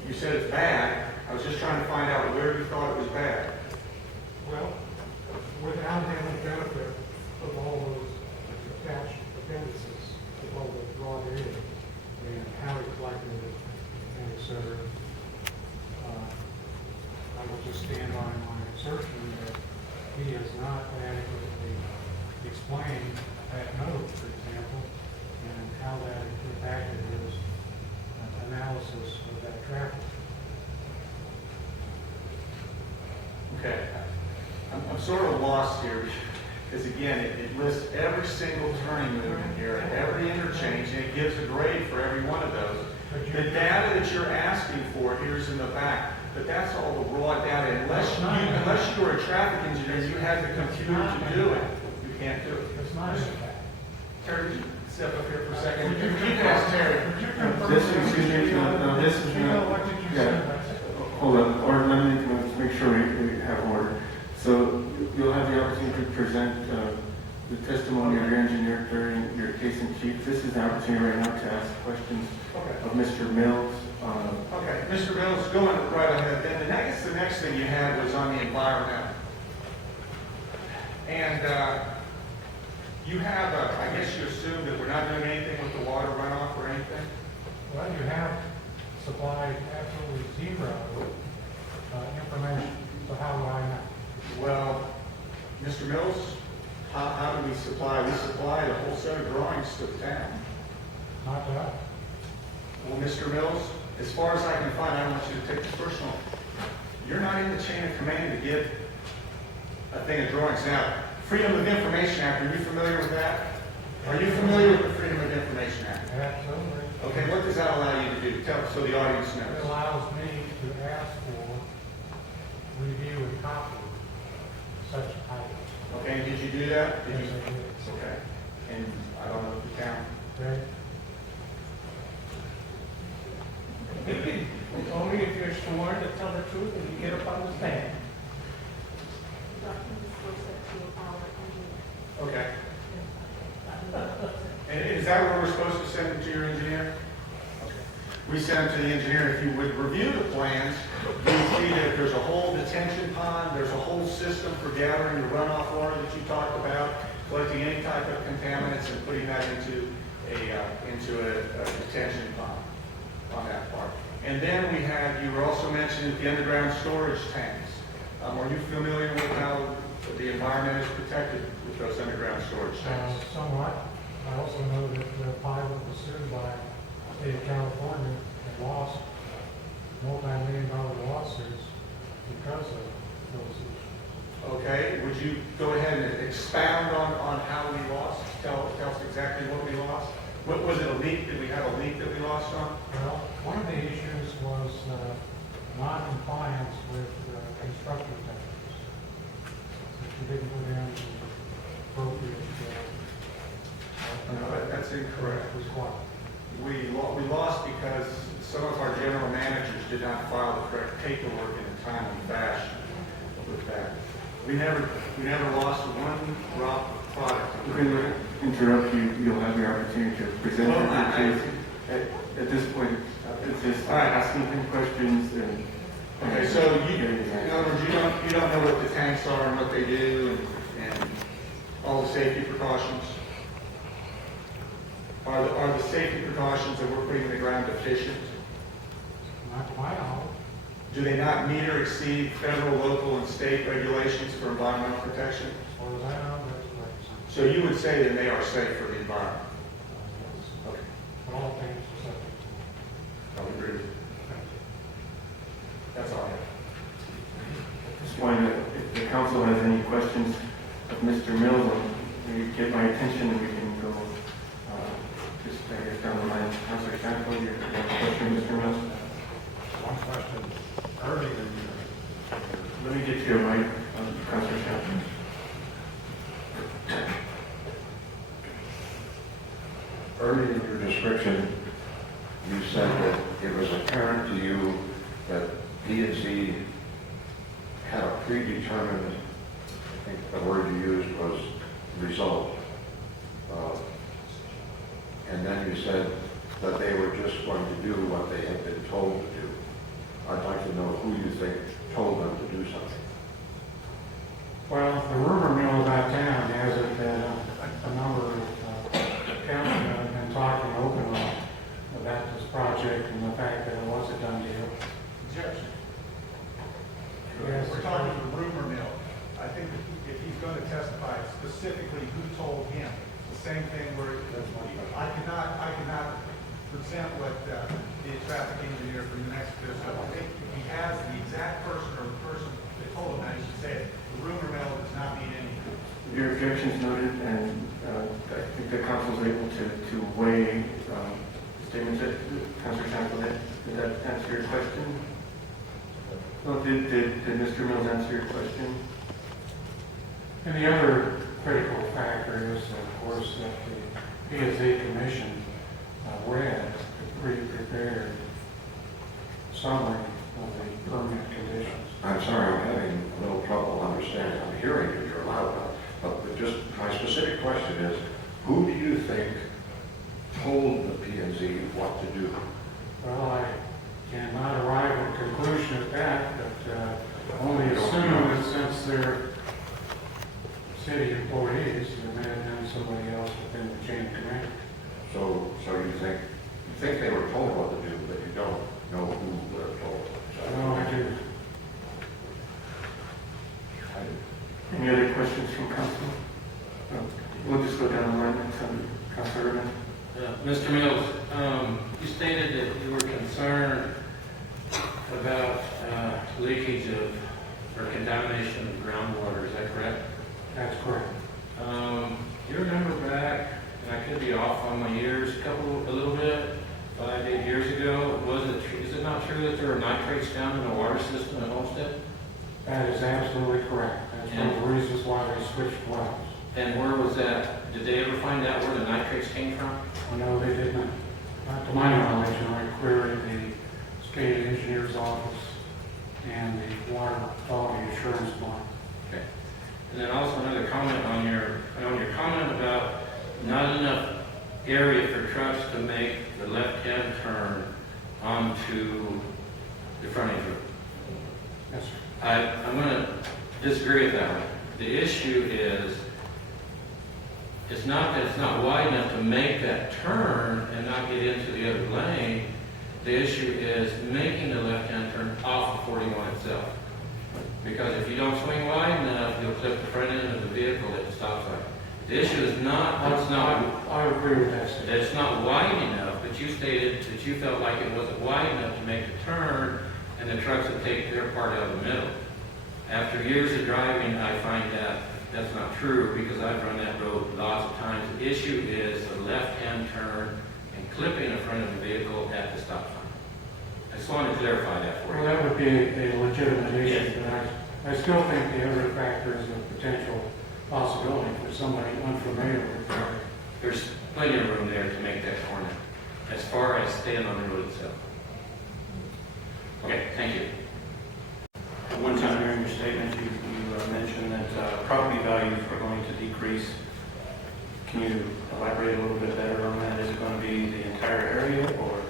you said it's bad, I was just trying to find out where you thought it was bad. Well, without having the benefit of all those attached appendices, of all the raw data and how he collected it, and et cetera, I will just stand by my assertion that he has not adequately explained that note, for example, and how that impacted his analysis of that traffic. Okay. I'm sort of lost here because, again, it lists every single turning movement here and every interchange, and it gives a grade for every one of those. The data that you're asking for here is in the back, but that's all the raw data. Unless you were a traffic engineer, you had the computer to do it. You can't do it. It's not in fact. Terry, would you step up here for a second? You can ask Terry. This is, excuse me, no, this is not, What did you yeah. say? Hold on, or let me make sure we have order. So you'll have the opportunity to present the testimony of your engineer during your case in chief. This is the opportunity right now to ask questions of Mr. Mills. Okay, Mr. Mills, going right ahead. Then the next thing you had was on the environmental. And you have, I guess you assume that we're not doing anything with the water runoff or anything? Well, you have supplied absolutely zero information. So how would I know? Well, Mr. Mills, how do we supply? We supply the whole set of drawings to the town. Not that. Well, Mr. Mills, as far as I can find, I don't want you to take this personal, you're not in the chain of command to give a thing of drawings. Now, Freedom of Information Act, are you familiar with that? Are you familiar with the Freedom of Information Act? Absolutely. Okay, what does that allow you to do? Tell, so the audience It knows. allows me to ask for review and copy such items. Okay, did you do that? Did Yes, you? I did. Okay, and I don't know if the town. Okay? Only if you're sworn to tell the truth and you get up on the stand. Okay. And is that where we're supposed to send it to your engineer? Okay. We send it to the engineer. If you would review the plans, you would see that there's a whole detention pond, there's a whole system for gathering the runoff water that you talked about, collecting any type of contaminants and putting that into a detention pond on that part. And then we had, you were also mentioning the underground storage tanks. Are you familiar with how the environment is protected with those underground storage tanks? Somewhat. I also know that the pilot was sued by the state of California and lost multi-million-dollar lawsuits because of those issues. Okay, would you go ahead and expound on how we lost? Tell us exactly what we lost. What was it, a leak? Did we have a leak that we lost on? Well, one of the issues was non-compliance with construction techniques. If you didn't put in the appropriate No, that's incorrect. requirement. We lost because some of our general managers did not file the correct paperwork in a timely fashion with that. We never lost one raw product. We're going to interrupt you. You'll have your opportunity to present Well, your case. At this point, it's just All right. asking him questions and. Okay, so in other words, you don't know what the tanks are and what they do and all the safety precautions? Are the safety precautions that we're putting in the ground deficient? Not to my knowledge. Do they not meet or exceed federal, local, and state regulations for environmental protection? As far as I know, that's correct. So you would say that they are safe for the environment? Yes. Okay. But all things are subject to. I would agree with you. That's all I have. Just wanted to, if the council has any questions of Mr. Mills, you get my attention and we can go, just, I guess, down the line. Councilor Sample, you have a question, Mr. Mills? One question. Early in Let me get you a mic, Councilor Sample. early in your description, you said that it was apparent to you that P&Z had a predetermined, I think the word you used was result. And then you said that they were just going to do what they had been told to do. I'd like to know who you think told them to do something. Well, the rumor mill about town has it that a number of councilmen have been talking openly about this project and the fact that it was a done deal. Objection. Yes. We're talking the rumor mill. I think if he's going to testify specifically who told him, the same thing where I cannot present what the traffic engineer from New Mexico. So I think if he has the exact person or the person that told him that, he should say it. The rumor mill does not mean anything. Your objection's noted, and I think the council's able to weigh statements that Councilor Sample did. Did that answer your question? No, did Mr. Mills answer your question? And the other critical factor is, of course, that the P&Z Commission read the pre-prepared summary of the permit conditions. I'm sorry, I'm having a little trouble understanding. I'm hearing you, you're loud enough. But just my specific question is, who do you think told the P&Z what to do? Well, I cannot arrive at a conclusion at that, but only assume that since they're city employees, there may have been somebody else within the chain of command. So you think they were told what to do, but you don't know who would have told them. No, I do. Any other questions from council? No. We'll just go down the line. Councilor Urban. Mr. Mills, you stated that you were concerned contamination of groundwater, is that correct? That's correct. You remember back, and I could be off on my years, a little bit, 5, 8 years ago, is it not true that there are nitrates down in the water system at Homestead? That is absolutely correct. That's one of the reasons why they switched wells. And where was that? Did they ever find out where the nitrates came from? Oh, no, they did not. Not to my knowledge, and I queried the state engineer's office and the water quality assurance board. Okay. And then also another comment on your comment about not enough area for trucks to make the left-hand turn onto the frontage road. Yes, sir. I'm going to disagree with that one. The issue is, it's not that it's not wide enough to make that turn and not get into the other lane. The issue is making the left-hand turn off of 41 itself. Because if you don't swing wide enough, you'll clip the front end of the vehicle at the stop sign. The issue is not, I agree with that statement. that it's not wide enough, but you stated that you felt like it wasn't wide enough to make the turn, and the trucks would take their part out of the middle. After years of driving, I find that that's not true, because I've run that road lots of times. The issue is the left-hand turn and clipping the front of the vehicle at the stop sign. I just wanted to clarify that for Well, you. that would be a legitimate issue, Yes. but I still think the other factor is a potential possibility for somebody unfamiliar with the area. There's plenty of room there to make that corner, as far as staying on the road itself. Okay, thank you. At one time during your statement, you mentioned that property values were going to decrease. Can you elaborate a little bit better on that? Is it going to be the entire area, or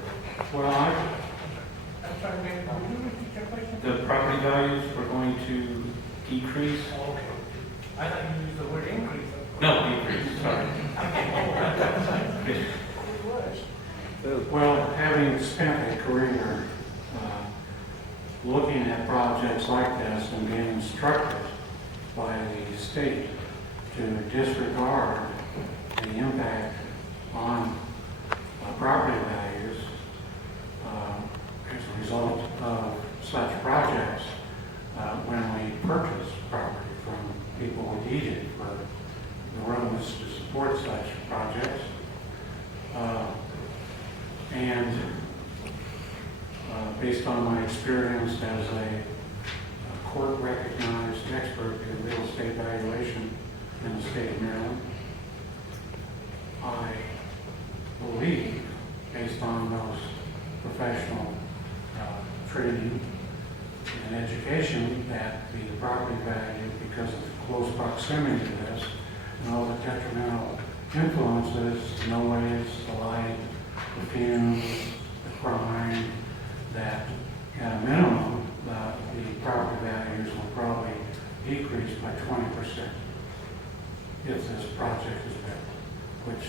Well, I'm sorry, Mayor, would you repeat your question? the property values were going to decrease? Oh, okay. I thought you used the word increase. No, decrease, sorry. Well, having spent a career looking at projects like this and being instructed by the state to disregard the impact on property values as a result of such projects, when we purchase property from people who need it for the roads to support such projects. And based on my experience as a court-recognized expert in real estate valuation in the state of Maryland, I believe, based on those professional training and education, that the property value, because of the close proximity to this and all the detrimental influences, the noise, the light, the fumes, the crime, that at a minimum, the property values will probably decrease by 20% if this project is built, which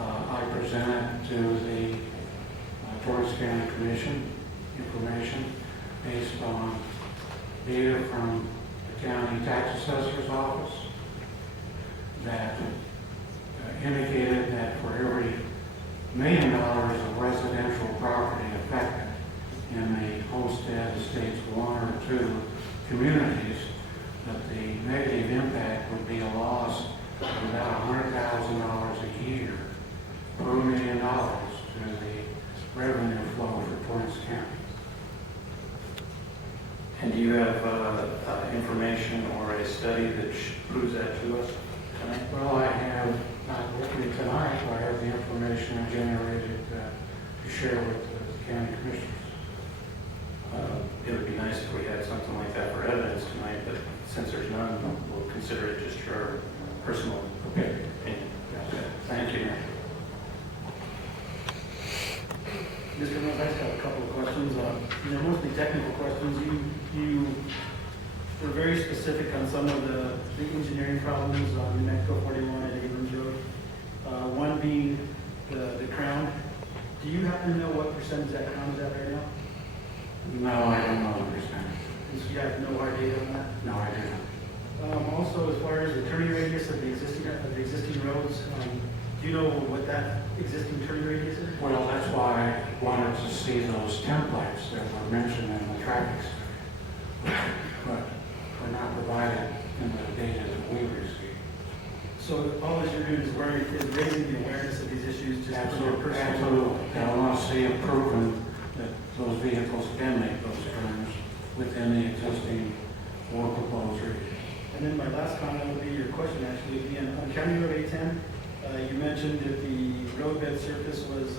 I presented to the Torrance County Commission information based on data from the county tax assessor's office that indicated that for every $1 million of residential property affected in the Homestead Estates 1 or 2 communities, that the negative impact would be a loss of about $100,000 a year per $1 million to the revenue flow for Torrance County. And do you have information or a study that proves that to us tonight? Well, I have, not with me tonight, but I have the information I generated to share with the county commissioners. It would be nice if we had something like that for evidence tonight, but since there's none, we'll consider it just your personal opinion. Thank you. Mr. Mayor, I just got a couple of questions. They're mostly technical questions. You were very specific on some of the engineering problems on New Mexico 41 and Abrams Road. One being the crown. Do you happen to know what percentage that crown is at right now? No, I don't know the percentage. You have no hard data on that? No, I didn't. Also, as far as the turning radius of the existing roads, do you know what that existing turning radius is? Well, that's why I wanted to see those templates that were mentioned in the traffic study. But for now, provided in the data that we received. So all this you're doing is raising the awareness of these issues just for their personal. Absolutely. And I want to see it proven that those vehicles can make those turns within the existing or proposed radius. And then my last comment would be, your question actually, would be on County Road 810, you mentioned that the roadbed surface was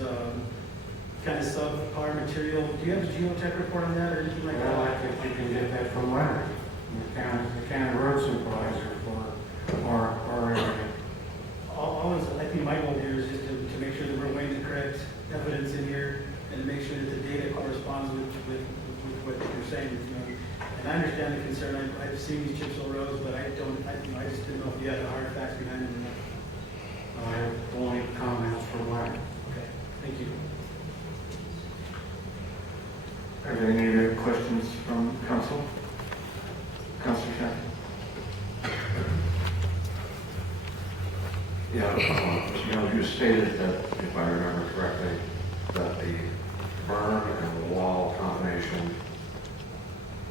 kind of subpar material. Do you have a geotech report on that or anything like Well, that? I think you can get that from Leonard, the county road supervisor for our area. I think my goal here is just to make sure that we're weighing the correct evidence in here and to make sure that the data corresponds with what you're saying. You know. And I understand the concern. I've seen these chip seal roads, but I just didn't know if you had the hard facts behind them. I have only comments from Leonard. Okay, thank you. Are there any other questions from council? Councilor Shannon? Yeah, Mr. Mills, you stated that, if I remember correctly, that the berm and the wall combination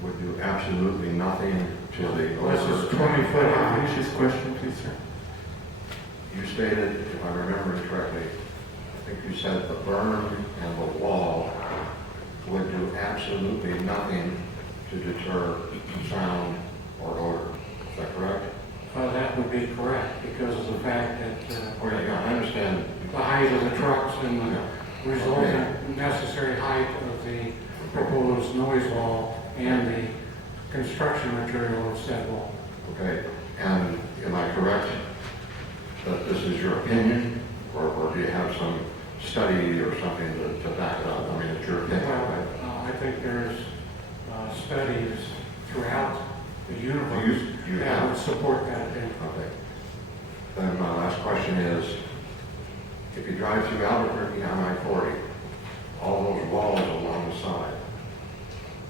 would do absolutely nothing to the This is over. 20 foot high. Finish his question, please, sir. You stated, if I remember correctly, I think you said the berm and the wall would do absolutely nothing to deter sound or odor. Is that correct? That would be correct because of the fact that Oh, yeah, I understand. the height of the trucks and the resultant necessary height of the proposed noise wall and the construction material of said wall. Okay, and am I correct that this is your opinion, or do you have some study or something to back it up? I mean, it's your opinion, right? Well, I think there's studies throughout the universe You that have. would support that opinion. Okay. Then my last question is, if you drive through Albuquerque on I-40, all those walls along the side,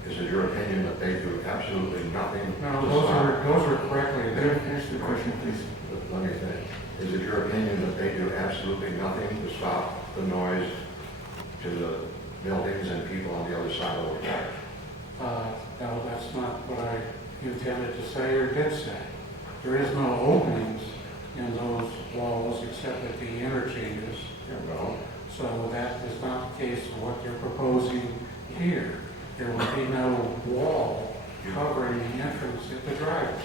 is it your opinion that they do absolutely nothing? No, to those stop? are correctly Let me there. finish the question, please. Let me finish. Is it your opinion that they do absolutely nothing to stop the noise to the buildings and people on the other side of the road? No, that's not what I intended to say or did say. There is no openings in those walls except at the interchanges. Yeah, well, So that is not the case of what they're proposing here. There would be no wall covering the entrance at the driveway.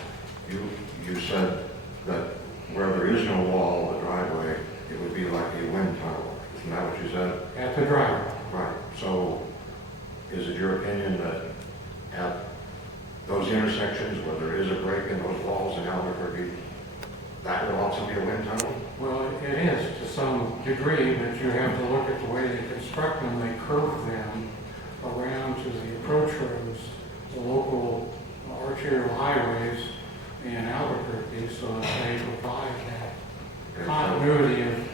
you said that where there is no wall in the driveway, it would be like a wind tunnel. Isn't that what you said? At the driveway. Right. So is it your opinion that at those intersections where there is a break in those walls in Albuquerque, that would also be a wind tunnel? Well, it is to some degree, but you have to look at the way they construct them. They curve them around to the approach roads, the local arterial highways in Albuquerque, so that they provide that continuity of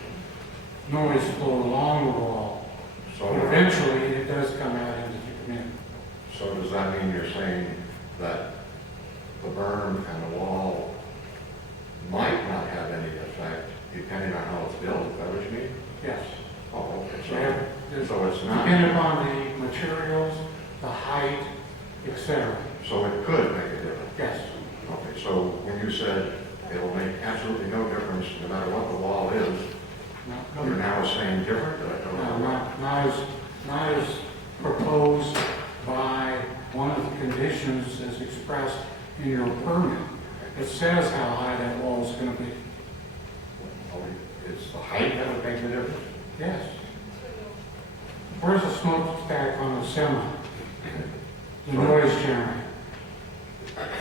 noise flow along the wall. So, But eventually, it does come out into the community. so does that mean you're saying that the berm and the wall might not have any effect depending on how it's built? Is that what you mean? Yes. Oh, So okay. So it's not, depending upon the materials, the height, etc. so it could make a difference. Yes. Okay, so when you said it'll make absolutely no difference no matter what the wall is, you're now saying different? No, not as proposed by one of the conditions as expressed in your permit. It says how high that wall is going to be. It's the height that would make the difference? Yes. Where's the smokestack on the semi? The noise generator.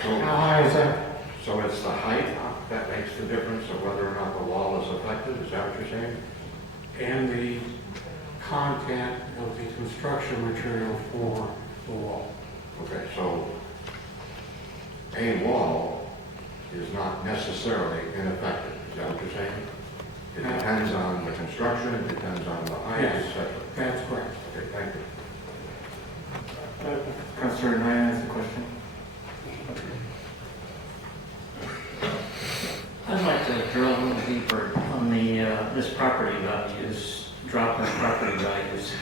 So, How high is that? so it's the height that makes the difference of whether or not the wall is affected? Is that what you're saying? And the content of the construction material for the wall. Okay, so a wall is not necessarily ineffective. Is that what you're saying? It depends on the construction, it depends on the height, Yes. etc. That's correct. Okay, thank you. Councilor Ryan has a question. I'd like to drill a little deeper on the, this property values, drop in property values.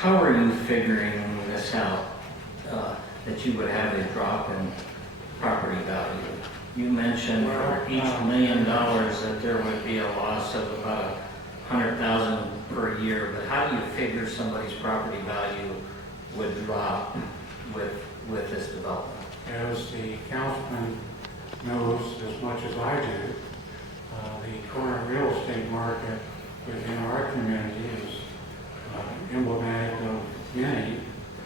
How are you figuring this out, that you would have a drop in property value. You mentioned for each $1 million that there would be a loss of about $100,000 per year, but how do you figure somebody's property value would drop with this development? As the councilman knows as much as I do, the current real estate market within our community is emblematic of many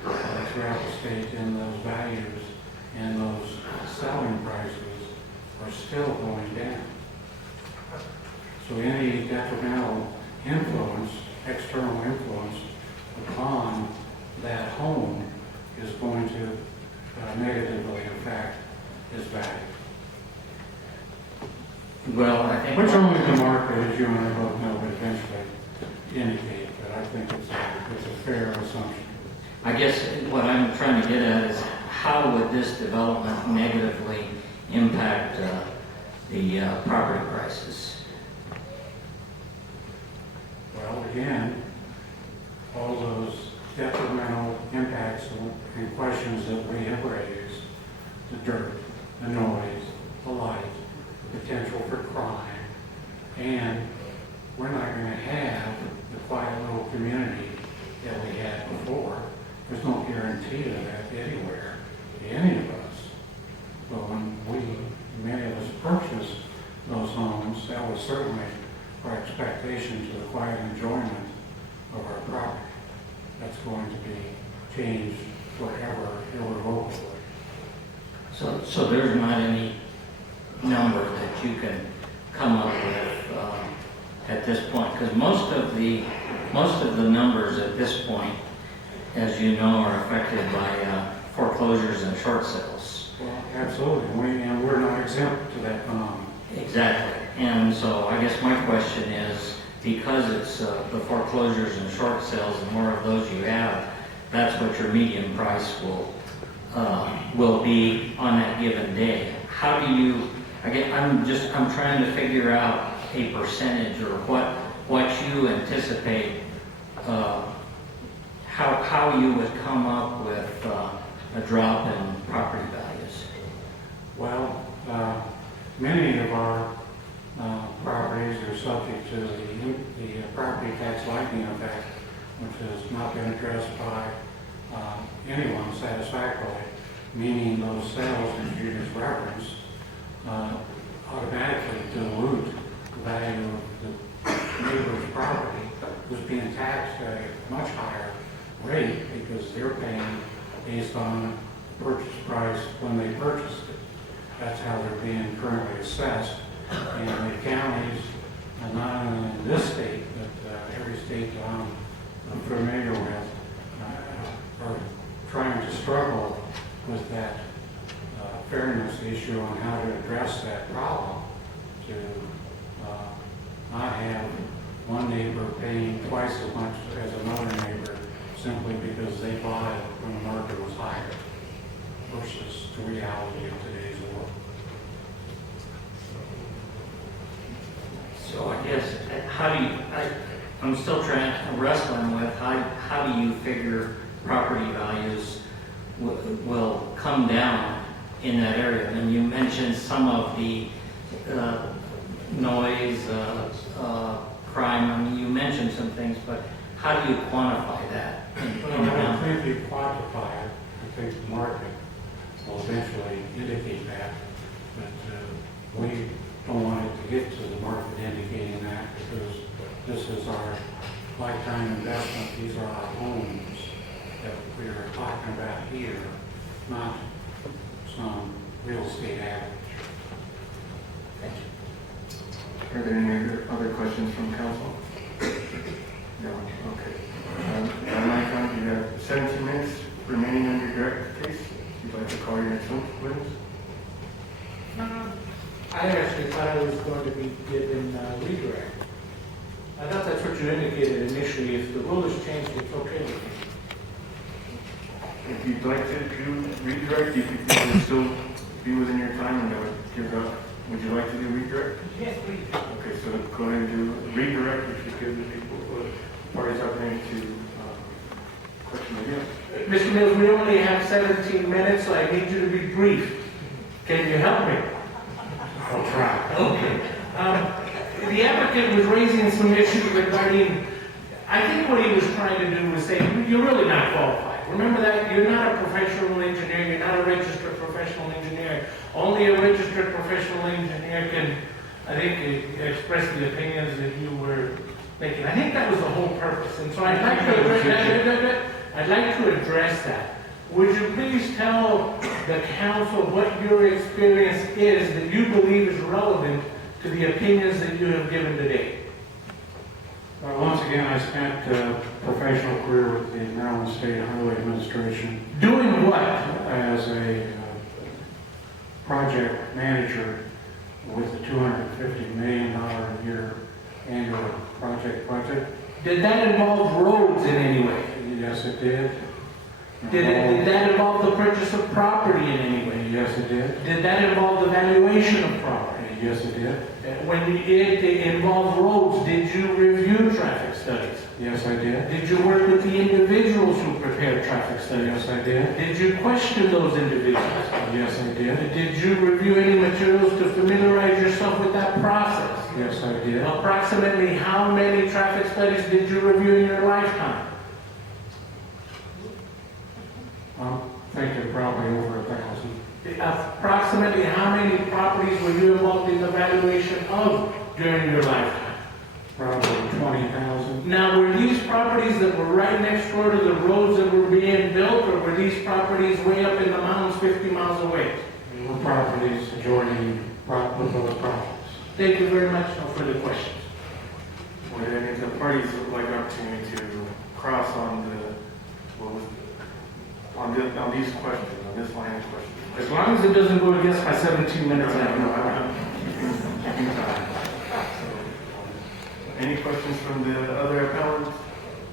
throughout the state, and those values and those selling prices are still going down. So any detrimental influence, external influence upon that home is going to negatively affect its value. Well, I think... Which only the market, as you and I both know, would eventually indicate, but I think it's a fair assumption. I guess what I'm trying to get at is how would this development negatively impact the property prices? Well, again, all those detrimental impacts and questions that we have raised, the dirt, the noise, the light, the potential for crime, and we're not going to have the quiet little community that we had before. There's no guarantee of that anywhere to any of us. But when many of us purchased those homes, that was certainly our expectation to the quiet enjoyment of our property. That's going to be changed forever, irrevocably. So there's not any number that you can come up with at this point, because most of the numbers at this point, as you know, are affected by foreclosures and short sales. Well, absolutely, and we're not exempt to that phenomenon. Exactly. And so I guess my question is, because it's the foreclosures and short sales, the more of those you have, that's what your median price will be on that given day. How do you, I'm trying to figure out a percentage or what you anticipate, how you would come up with a drop in property values. Well, many of our properties are subject to the property tax lightning effect, which has not been addressed by anyone satisfactorily, meaning those sales that you just referenced automatically dilute the value of the neighbor's property, who's being taxed at a much higher rate because they're paying based on the purchase price when they purchased it. That's how they're being currently assessed. And the counties, not only in this state, but every state that I'm familiar with, are trying to struggle with that fairness issue on how to address that problem, to not have one neighbor paying twice as much as another neighbor simply because they bought it when the market was higher versus the reality of today's world. So I guess, I'm still wrestling with how do you figure property values will come down in that area? And you mentioned some of the noise, crime, I mean, you mentioned some things, but how do you quantify that? Well, I don't think you quantify it. I think the market will eventually indicate that, but we don't want it to get to the market indicating that, because this is our lifetime investment. These are our homes that we're talking about here, not some real estate average. Thank you. Are there any other questions from council? No, okay. Mike, you have 17 minutes remaining on your direct case. If you'd like to call your next witness. I actually thought I was going to be given redirect. I thought that's what you indicated initially. If the rule is changed, it's okay with me. If you'd like to do redirect, you could still be within your time, and I would give up. Would you like to do redirect? Yes, please. Okay, so go ahead and do redirect, which should give the people, parties opportunity to question again. Mr. Mills, we only have 17 minutes, so I need you to be brief. Can you help me? I'll try. Okay. The applicant was raising some issues regarding, I think what he was trying to do was say, you're really not qualified. Remember that, you're not a professional engineer, you're not a registered professional engineer. Only a registered professional engineer can, I think, express the opinions that you were making. I think that was the whole purpose, and so I'd like to address that. Would you please tell the council what your experience is that you believe is relevant to the opinions that you have given today? Once again, I spent a professional career with the Maryland State Highway Administration Doing what? as a project manager with a $250 million a year annual project budget. Did that involve roads in any way? Yes, it did. Did that involve the purchase of property in any way? Yes, it did. Did that involve the valuation of property? Yes, it did. When it involved roads, did you review traffic studies? Yes, I did. Did you work with the individuals who prepared traffic studies? Yes, I did. Did you question those individuals? Yes, I did. Did you review any materials to familiarize yourself with that process? Yes, I did. Approximately how many traffic studies did you review in your lifetime? I'm thinking probably over 1,000. Approximately how many properties were you involved in the valuation of during your lifetime? Probably 20,000. Now, were these properties that were right next door to the roads that were being built, or were these properties way up in the mountains 50 miles away? There were properties adjoining those properties. Thank you very much. No further questions. Would any of the parties would like an opportunity to cross on these questions, on this line of questions? As long as it doesn't go against my 17 minutes, I have no problem. Keeping time. Any questions from the other appellants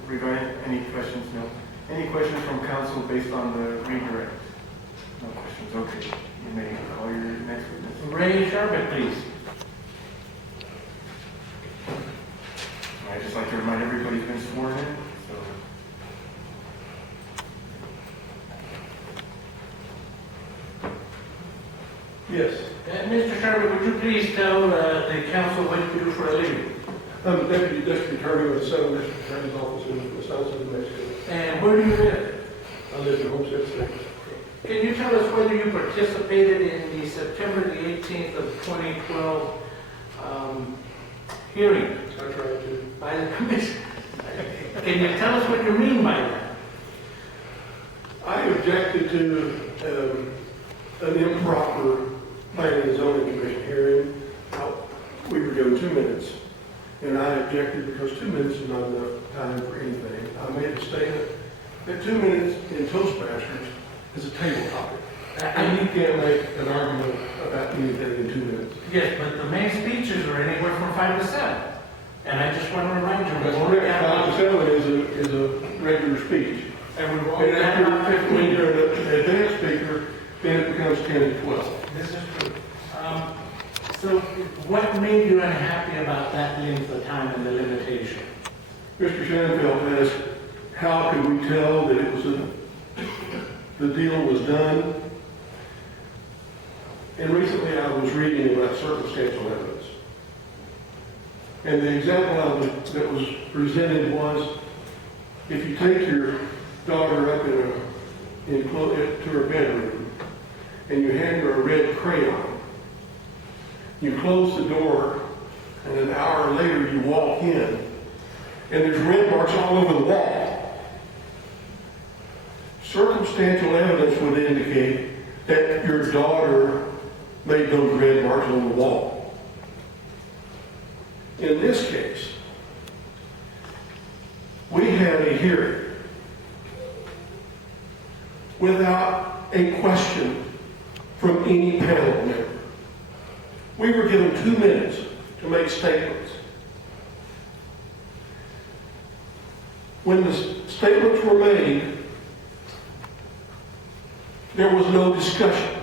regarding, any questions? No. Any questions from council based on the redirect? No questions, okay. You may call your next witness. Ray Sharbutt, please. I'd just like to remind everybody who's been sworn in, so. Yes. Mr. Sharbutt, would you please tell the council what you do for a living? I'm Deputy District Attorney with the Southern District Attorney's Office in Wisconsin, New Mexico. And where do you live? I live in Homestead State. Can you tell us whether you participated in the September the 18th of 2012 hearing I tried to. by the commission? Can you tell us what you mean by that? I objected to an improper planning and zoning commission hearing. We were given 2 minutes, and I objected because 2 minutes is not enough time for anything. I made a statement that 2 minutes in Toastmasters is a table topic. And you can't make an argument about anything in 2 minutes. Yes, but the main speeches are anywhere from 5 to 7. And I just want to remind you, That's we've already correct. got 5 to 7 is a regular speech. and we've And already got about after 15 when you're an advanced speaker, then it becomes 10 to 12. This is true. So what made you unhappy about that length of time and the limitation? Mr. Shanfield asked, how could we tell that it was the deal was done? And recently I was reading about circumstantial evidence. And the example that was presented was, if you take your daughter up to her bedroom and you hand her a red crayon, you close the door, and an hour later you walk in, and there's red marks all over the wall. Circumstantial evidence would indicate that your daughter made those red marks on the wall. In this case, we had a hearing without a question from any panel member. We were given 2 minutes to make statements. When the statements were made, there was no discussion.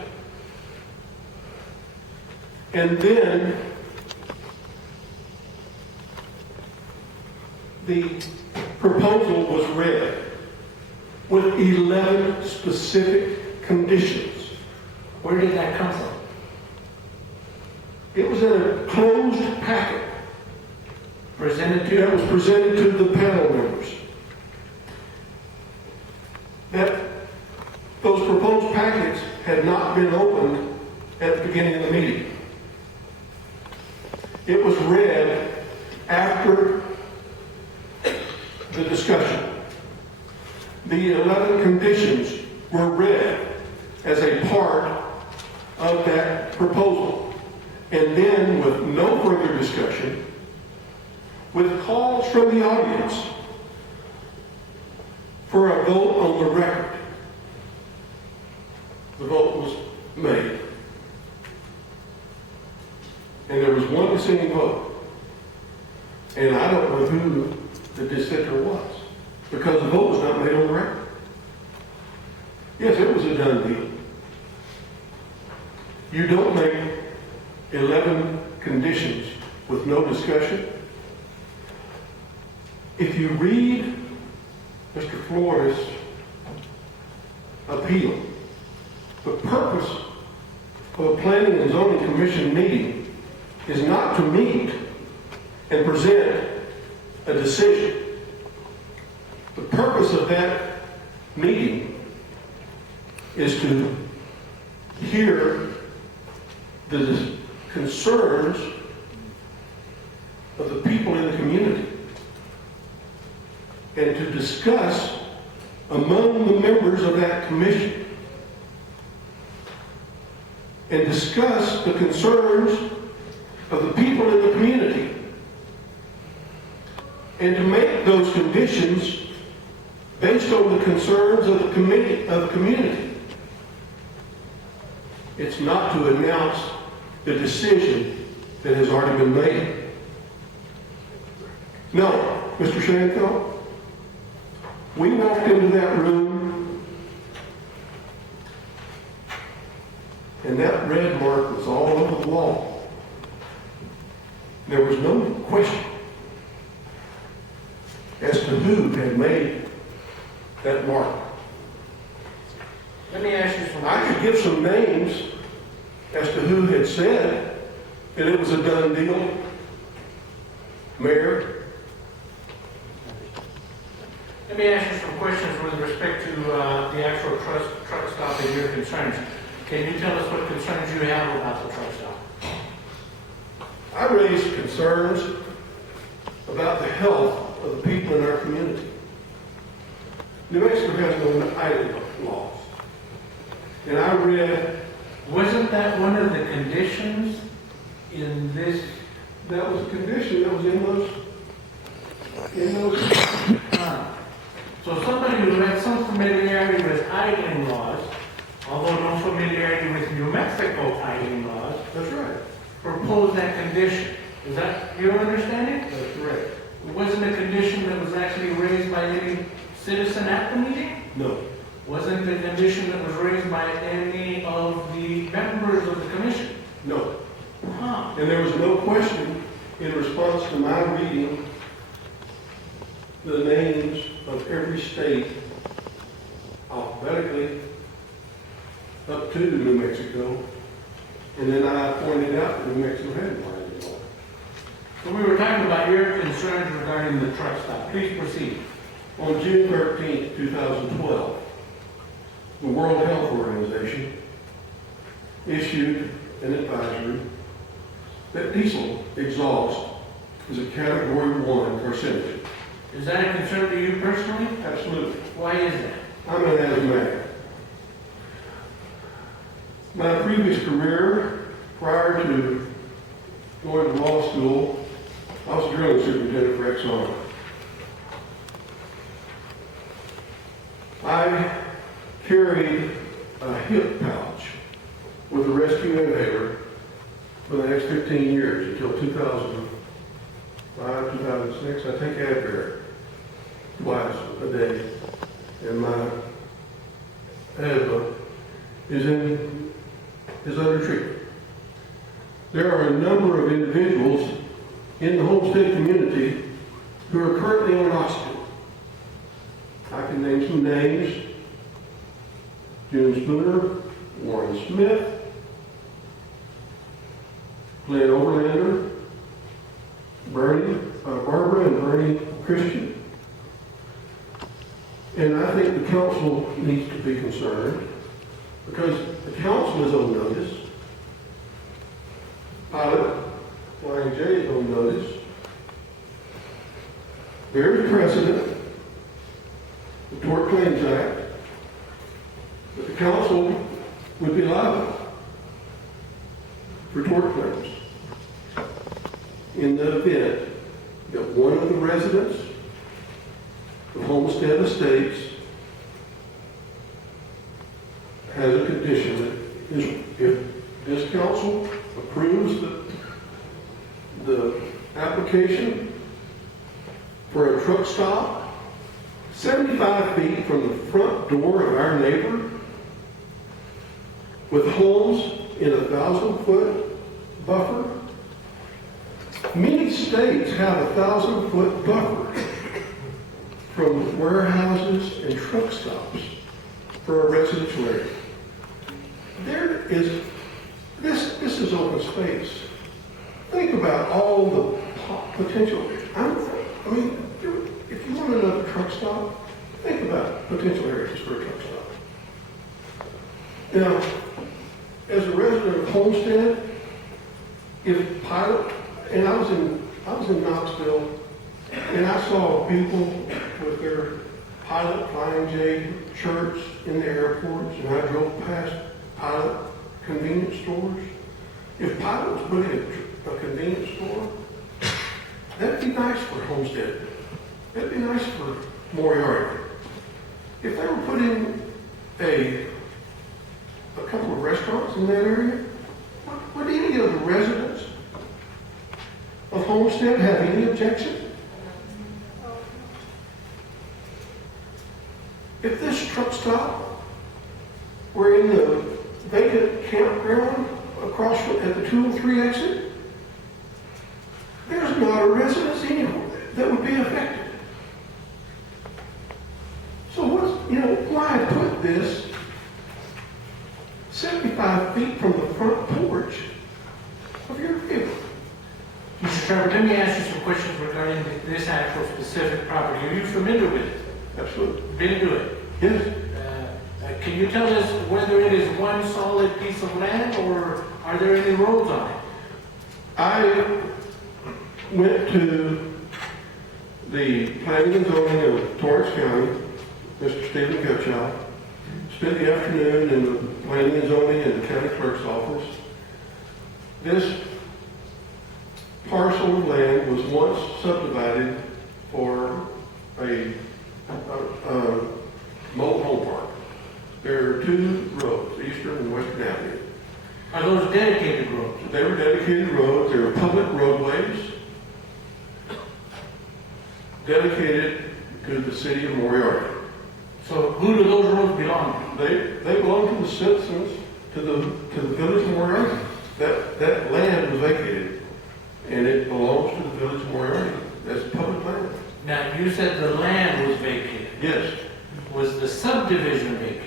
And then the proposal was read with 11 specific conditions. Where did that come from? It was in a closed packet Presented to that you? was presented to the panel members. That those proposed packets had not been opened at the beginning of the meeting. It was read after the discussion. The 11 conditions were read as a part of that proposal. And then, with no further discussion, with calls from the audience for a vote on the record, the vote was made. And there was one dissenting vote. And I don't know who the dissenter was, because the vote was not made on the record. Yes, it was a done deal. You don't make 11 conditions with no discussion. If you read Mr. Flores' appeal, the purpose of a Planning and Zoning Commission meeting is not to meet and present a decision. The purpose of that meeting is to hear the concerns of the people in the community and to discuss among the members of that commission and discuss the concerns of the people in the community and to make those conditions based on the concerns of the community. It's not to announce the decision that has already been made. No, Mr. Shanfield, we walked into that room and that red mark was all over the wall. There was no question as to who had made that mark. Let me ask you something. I could give some names as to who had said that it was a done deal. Mayor, Let me ask you some questions with respect to the actual truck stop and your concerns. Can you tell us what concerns you have about the truck stop? I raised concerns about the health of the people in our community. New Mexico has no idling laws. And I read, Wasn't that one of the conditions in this? that was a condition that was in those. So somebody who had some familiarity with idling laws, although no familiarity with New Mexico idling laws, That's right. proposed that condition. Is that your understanding? That's correct. It wasn't a condition that was actually raised by any citizen at the meeting? No. Wasn't the condition that was raised by any of the members of the commission? No. Huh. And there was no question in response to my reading the names of every state alphabetically up to New Mexico. And then I pointed out that New Mexico had no idling law. So we were talking about your concerns regarding the truck stop. Please proceed. On June 13th, 2012, the World Health Organization issued an advisory that diesel exhaust is a Category 1 carcinogen. Is that a concern to you personally? Absolutely. Why is that? I'm an asthmatic. My previous career, prior to going to law school, I was a drilling superintendent for Exxon. I carried a hip pouch with a rescue inhaler for the next 15 years until 2005, 2006. I take Advair twice a day, and my asthma is under treatment. There are a number of individuals in the Homestead community who are currently on oxygen. I can name some names: June Spooner, Warren Smith, Glenn Overlander, Barbara and Bernie Christian. And I think the council needs to be concerned because the council is on notice. Pilot Flying J is on notice. There is precedent, the Tort Claims Act, that the council would be liable for tort claims in the event that one of the residents of Homestead Estates has a condition that if this council approves the application for a truck stop 75 feet from the front door of our neighbor with homes in a 1,000-foot buffer. Many states have a 1,000-foot buffer from warehouses and truck stops for a residential area. This is open space. Think about all the potential. I mean, if you want another truck stop, think about potential areas for a truck stop. Now, as a resident of Homestead, if Pilot, and I was in Knoxville, and I saw people with their Pilot Flying J shirts in the airports, and I drove past Pilot convenience stores. If Pilot was putting a convenience store, that'd be nice for Homestead. That'd be nice for Moriarty. If they were putting a couple of restaurants in that area, would any of the residents of Homestead have any objection? If this truck stop were in the vacant campground across at the 203 exit, there's not a residence anywhere that would be affected. So why put this 75 feet from the front porch of your vehicle? Mr. Trevor, let me ask you some questions regarding this actual specific property. Are you familiar with it? Absolutely. Been to it? Yes. Can you tell us whether it is one solid piece of land or are there any roads on it? I went to the planning and zoning of Torrance County, Mr. Stephen Gottschalk, spent the afternoon in the planning and zoning and the county clerk's office. This parcel of land was once subdivided for a mobile home park. There are two roads, Eastern and Western Avenue. Are those dedicated roads? They were dedicated roads. They were public roadways dedicated to the city of Moriarty. So who do those roads belong to? They belong to the citizens, to the village of Moriarty. That land was vacated, and it belongs to the village of Moriarty. That's public land. Now, you said the land was vacated. Yes. Was the subdivision vacated?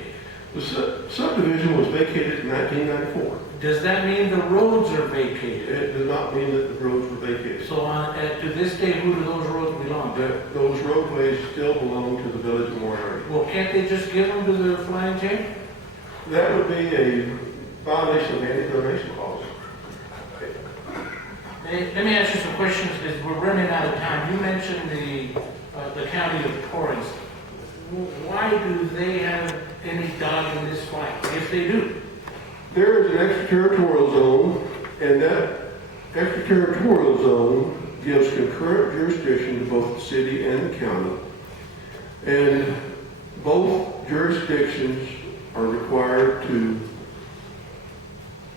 The subdivision was vacated in 1994. Does that mean the roads are vacated? It does not mean that the roads were vacated. So to this day, who do those roads belong to? Those roadways still belong to the village of Moriarty. Well, can't they just give them to the Flying J? That would be a violation of anti-donation laws. Let me ask you some questions because we're running out of time. You mentioned the county of Torrance. Why do they have any dog in this fight, if they do? There is an extraterritorial zone, and that extraterritorial zone gives concurrent jurisdiction to both the city and the county. And both jurisdictions are required to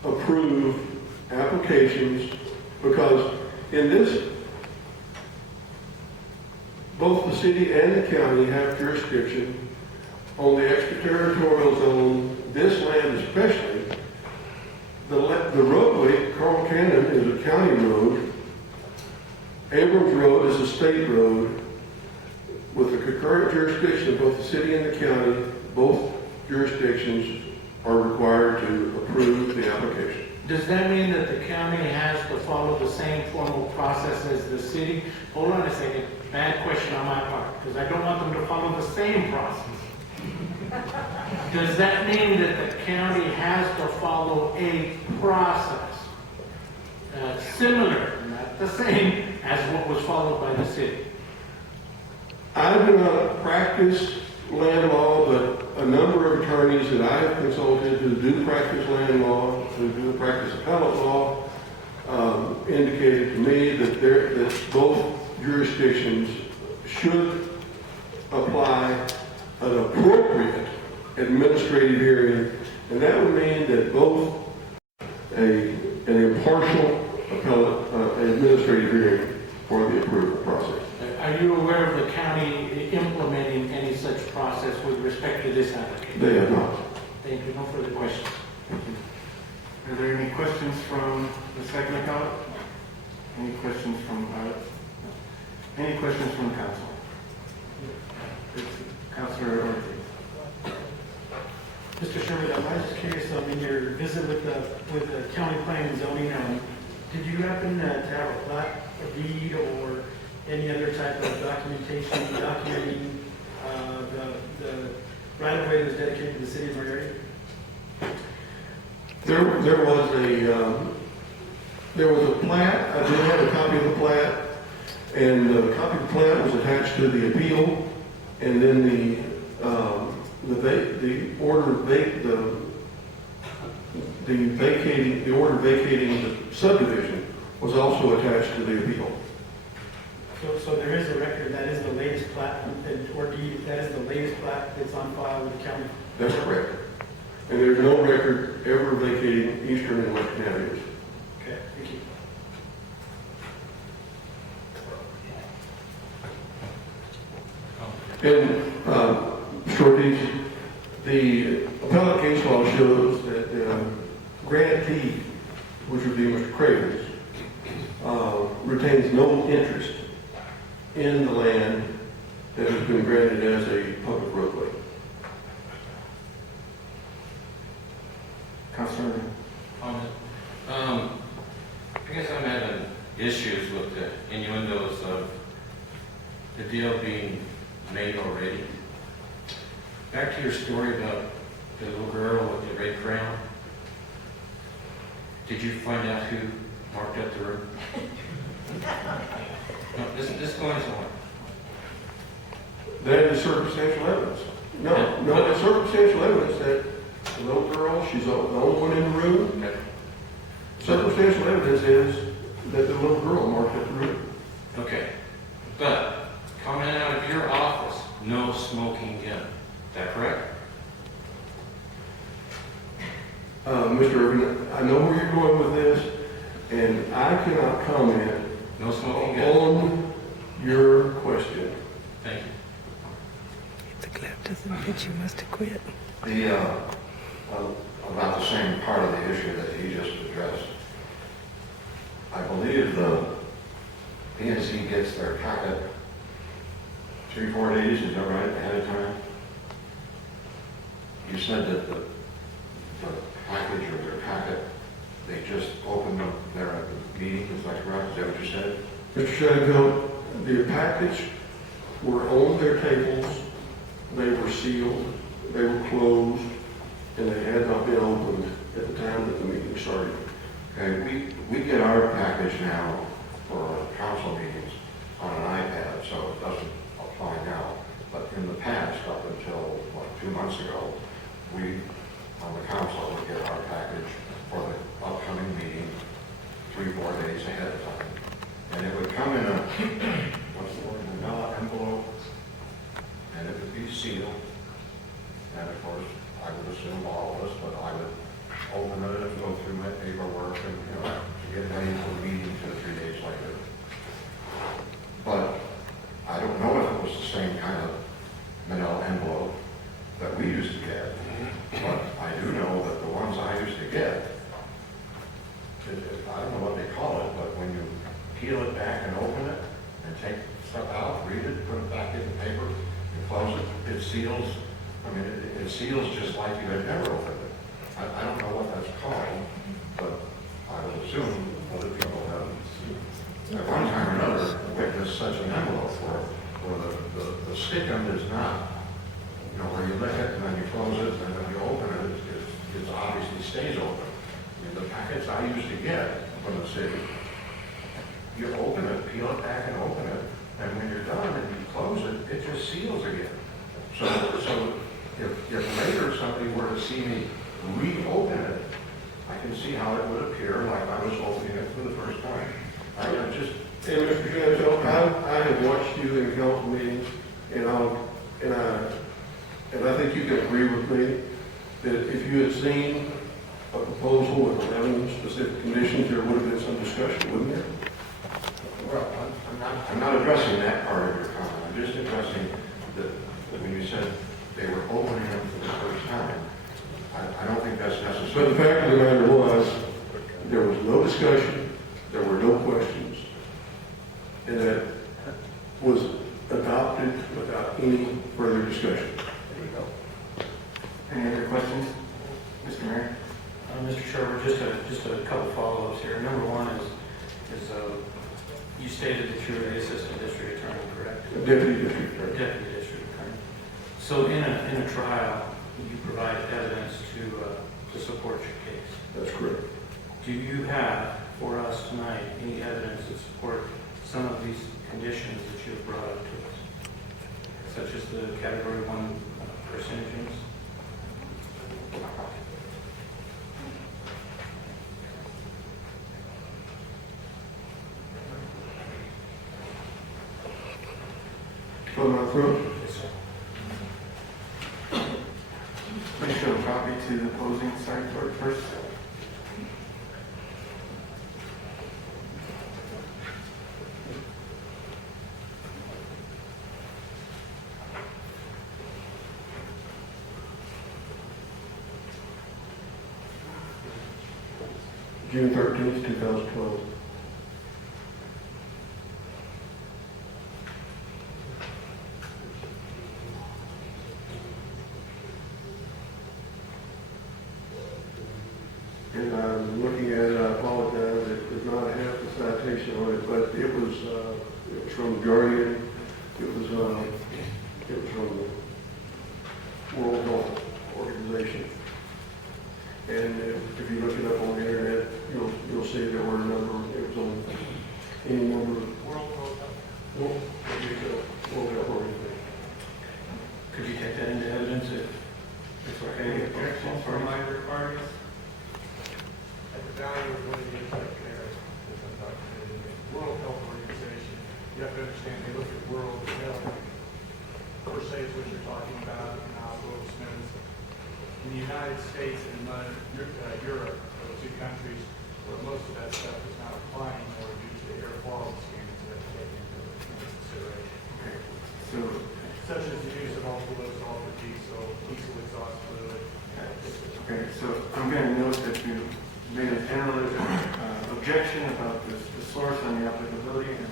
approve applications because in this, both the city and the county have jurisdiction on the extraterritorial zone, this land especially. The roadway, Carl Cannon, is a county road. Abrams Road is a state road. With the concurrent jurisdiction of both the city and the county, both jurisdictions are required to approve the application. Does that mean that the county has to follow the same formal process as the city? Hold on a second, bad question on my part, because I don't want them to follow the same process. Does that mean that the county has to follow a process similar, not the same, as what was followed by the city? I do not practice land law, but a number of attorneys that I have consulted who do practice land law, who do practice appellate law, indicated to me that both jurisdictions should apply an appropriate administrative hearing, and that would mean that both an impartial appellate administrative hearing for the approval process. Are you aware of the county implementing any such process with respect to this application? They have not. Thank you. No further questions. Are there any questions from the second appellant? Any questions from any questions from council? Councilor Ortiz. Mr. Sherwood, I was just curious, in your visit with the county planning and zoning, did you happen to have a plat, a deed, or any other type of documentation documenting the right-of-way that was dedicated to the city of Moriarty? There was a plat. I did have a copy of the plat, and the copy of the plat was attached to the appeal, and then the order vacating the subdivision was also attached to the appeal. So there is a record, that is the latest plat, or deed, that is the latest plat that's on file with the county? That's correct. And there's no record ever vacating eastern and western avenues. Okay, thank you. And, Mr. Ortiz, the appellate case law shows that grantee, which would be Mr. Cravens, retains no interest in the land that has been granted as a public roadway. Councilor. Comment. I guess I'm having issues with the innuendos of the deal being made already. Back to your story about the little girl with the red crown. Did you find out who marked up the road? No, this going somewhere. That is circumstantial evidence. No, it's circumstantial evidence that the little girl, she's the only one in the room. Okay. Circumstantial evidence is that the little girl marked up the room. Okay. But coming out of your office, no smoking gun. Is that correct? Mr. Irvin, I know where you're going with this, and I cannot comment No smoking gun. on your question. Thank you. If the clap doesn't fit, you must have quit. About the same part of the issue that he just addressed. I believe the P&Z gets their packet 3-4 days, is that right, ahead of time? You said that the package or their packet, they just opened them there at the meeting, is that correct? Is that what you said? Mr. Shadfield, the package were on their tables, they were sealed, they were closed, and they had not been opened at the time that the meeting started. Okay, we get our package now for council meetings on an iPad, so it doesn't apply now. But in the past, up until, 2 months ago, we, on the council, would get our package for the upcoming meeting 3-4 days ahead of time. And it would come in a, what's the word, vanilla envelope, and it would be sealed. And of course, I would assume all of us, but I would open it and go through my paperwork and, get ready for the meeting 2 or 3 days later. But I don't know if it was the same kind of manila envelope that we used to get. But I do know that the ones I used to get, I don't know what they call it, but when you peel it back and open it and take stuff out, read it, put it back in the paper, you close it, it seals. I mean, it seals just like you had never opened it. I don't know what that's called, but I used to get from the city. You open it, peel it back and open it, and when you're done and you close it, it just seals again. So if later somebody were to see me reopen it, I can see how it would appear like I was opening it for the first time. I just, And Mr. Jansen, I have watched you in council meetings, and I think you can agree with me that if you had seen a proposal with 11 specific conditions, there would have been some discussion, wouldn't there? well, I'm not addressing that part of your comment. I'm just addressing that when you said they were opening them for the first time, I don't think that's But necessary. the fact of the matter was, there was no discussion, there were no questions, and that was adopted without any further discussion. Any other questions? Mr. Mayor? Mr. Sherwood, just a couple follow-ups here. Number one is you stated that you were the assistant district attorney, correct? Deputy district attorney. Deputy district attorney. So in a trial, you provide evidence to support your case. That's correct. Do you have for us tonight any evidence to support some of these conditions that you have brought up to us, such as the Category 1 carcinogens? From my throat. Yes, sir. Please show a copy to the opposing side clerk first. June 13th, 2012. And I'm looking at it, I apologize, it does not have the citation on it, but it was from the Guardian, it was from the World Health Organization. And if you look it up on the internet, you'll see there were a number, it was on any number of World Health Organization. Could you take that into evidence if it's okay? Objections from either parties? At the value of what it is right there, as I'm documented in the World Health Organization, you have to understand, they look at world health, per se is what you're talking about, and how Will Smith. In the United States and Europe, those two countries, where most of that stuff is not applying anymore due to the air quality standards that are taken into consideration. So, Such as the use of alcohol, diesel exhaust fluid. okay, so I'm going to note that you made a general objection about the source and the applicability, and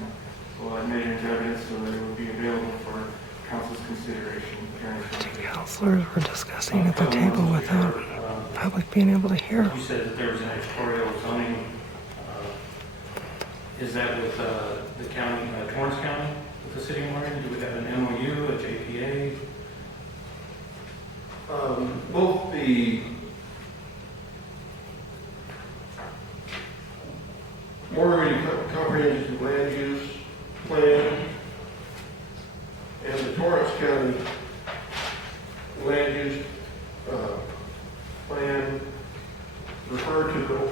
will admit it into evidence so that it will be available for council's consideration. Counselors were discussing at the table without public being able to hear. You said that there was an editorial zoning. Is that with the county, Torrance County, with the city of Moriarty? Do we have an MOU, a JPA? Both the Moriarty Comprehensive Land Use Plan and the Torrance County Land Use Plan refer to the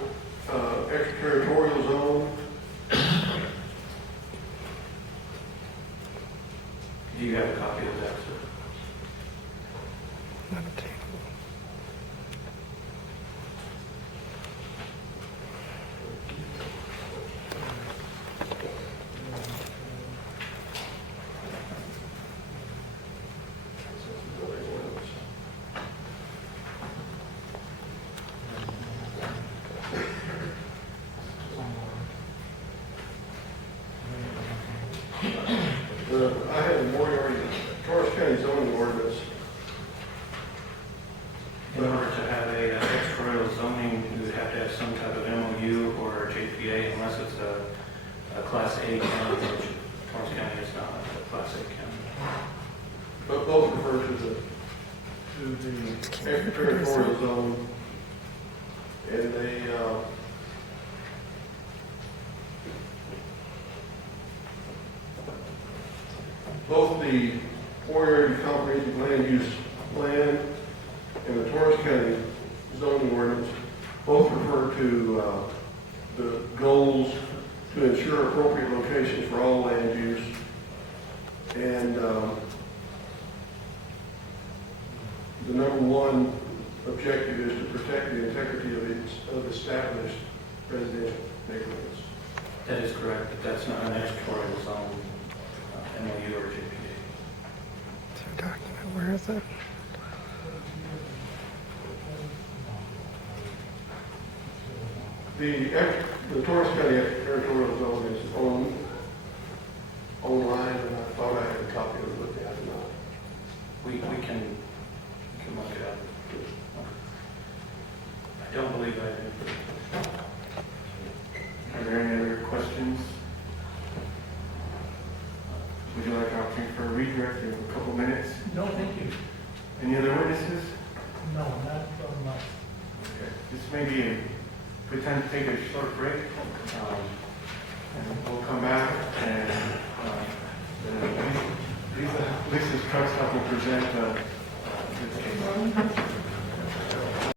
extraterritorial zone. Do you have a copy of that, sir? Not a table. I have the Moriarty, Torrance County zoning ordinance. In order to have a extraterritorial zoning, you would have to have some type of MOU or a JPA unless it's a Class A county, which Torrance County is not a Class A county. But both refer to the extraterritorial zone, and they the Moriarty comprehensive land use plan and the Torrance County zoning ordinance both refer to the goals to ensure appropriate locations for all land use. And the number one objective is to protect the integrity of established residential neighborhoods. That is correct, but that's not an editorial zone, MOU or JPA. Is there a document? Where is it? The Torrance County territorial zone is online, and I thought I had a copy of it, but I did not. We can look it up. I don't believe I do. Are there any other questions? Would you like an opportunity for a redirect in a couple minutes? No, thank you. Any other witnesses? No, not from my. Okay. This may be a good time to take a short break. And we'll come back and Lisa's truck stop will present this case.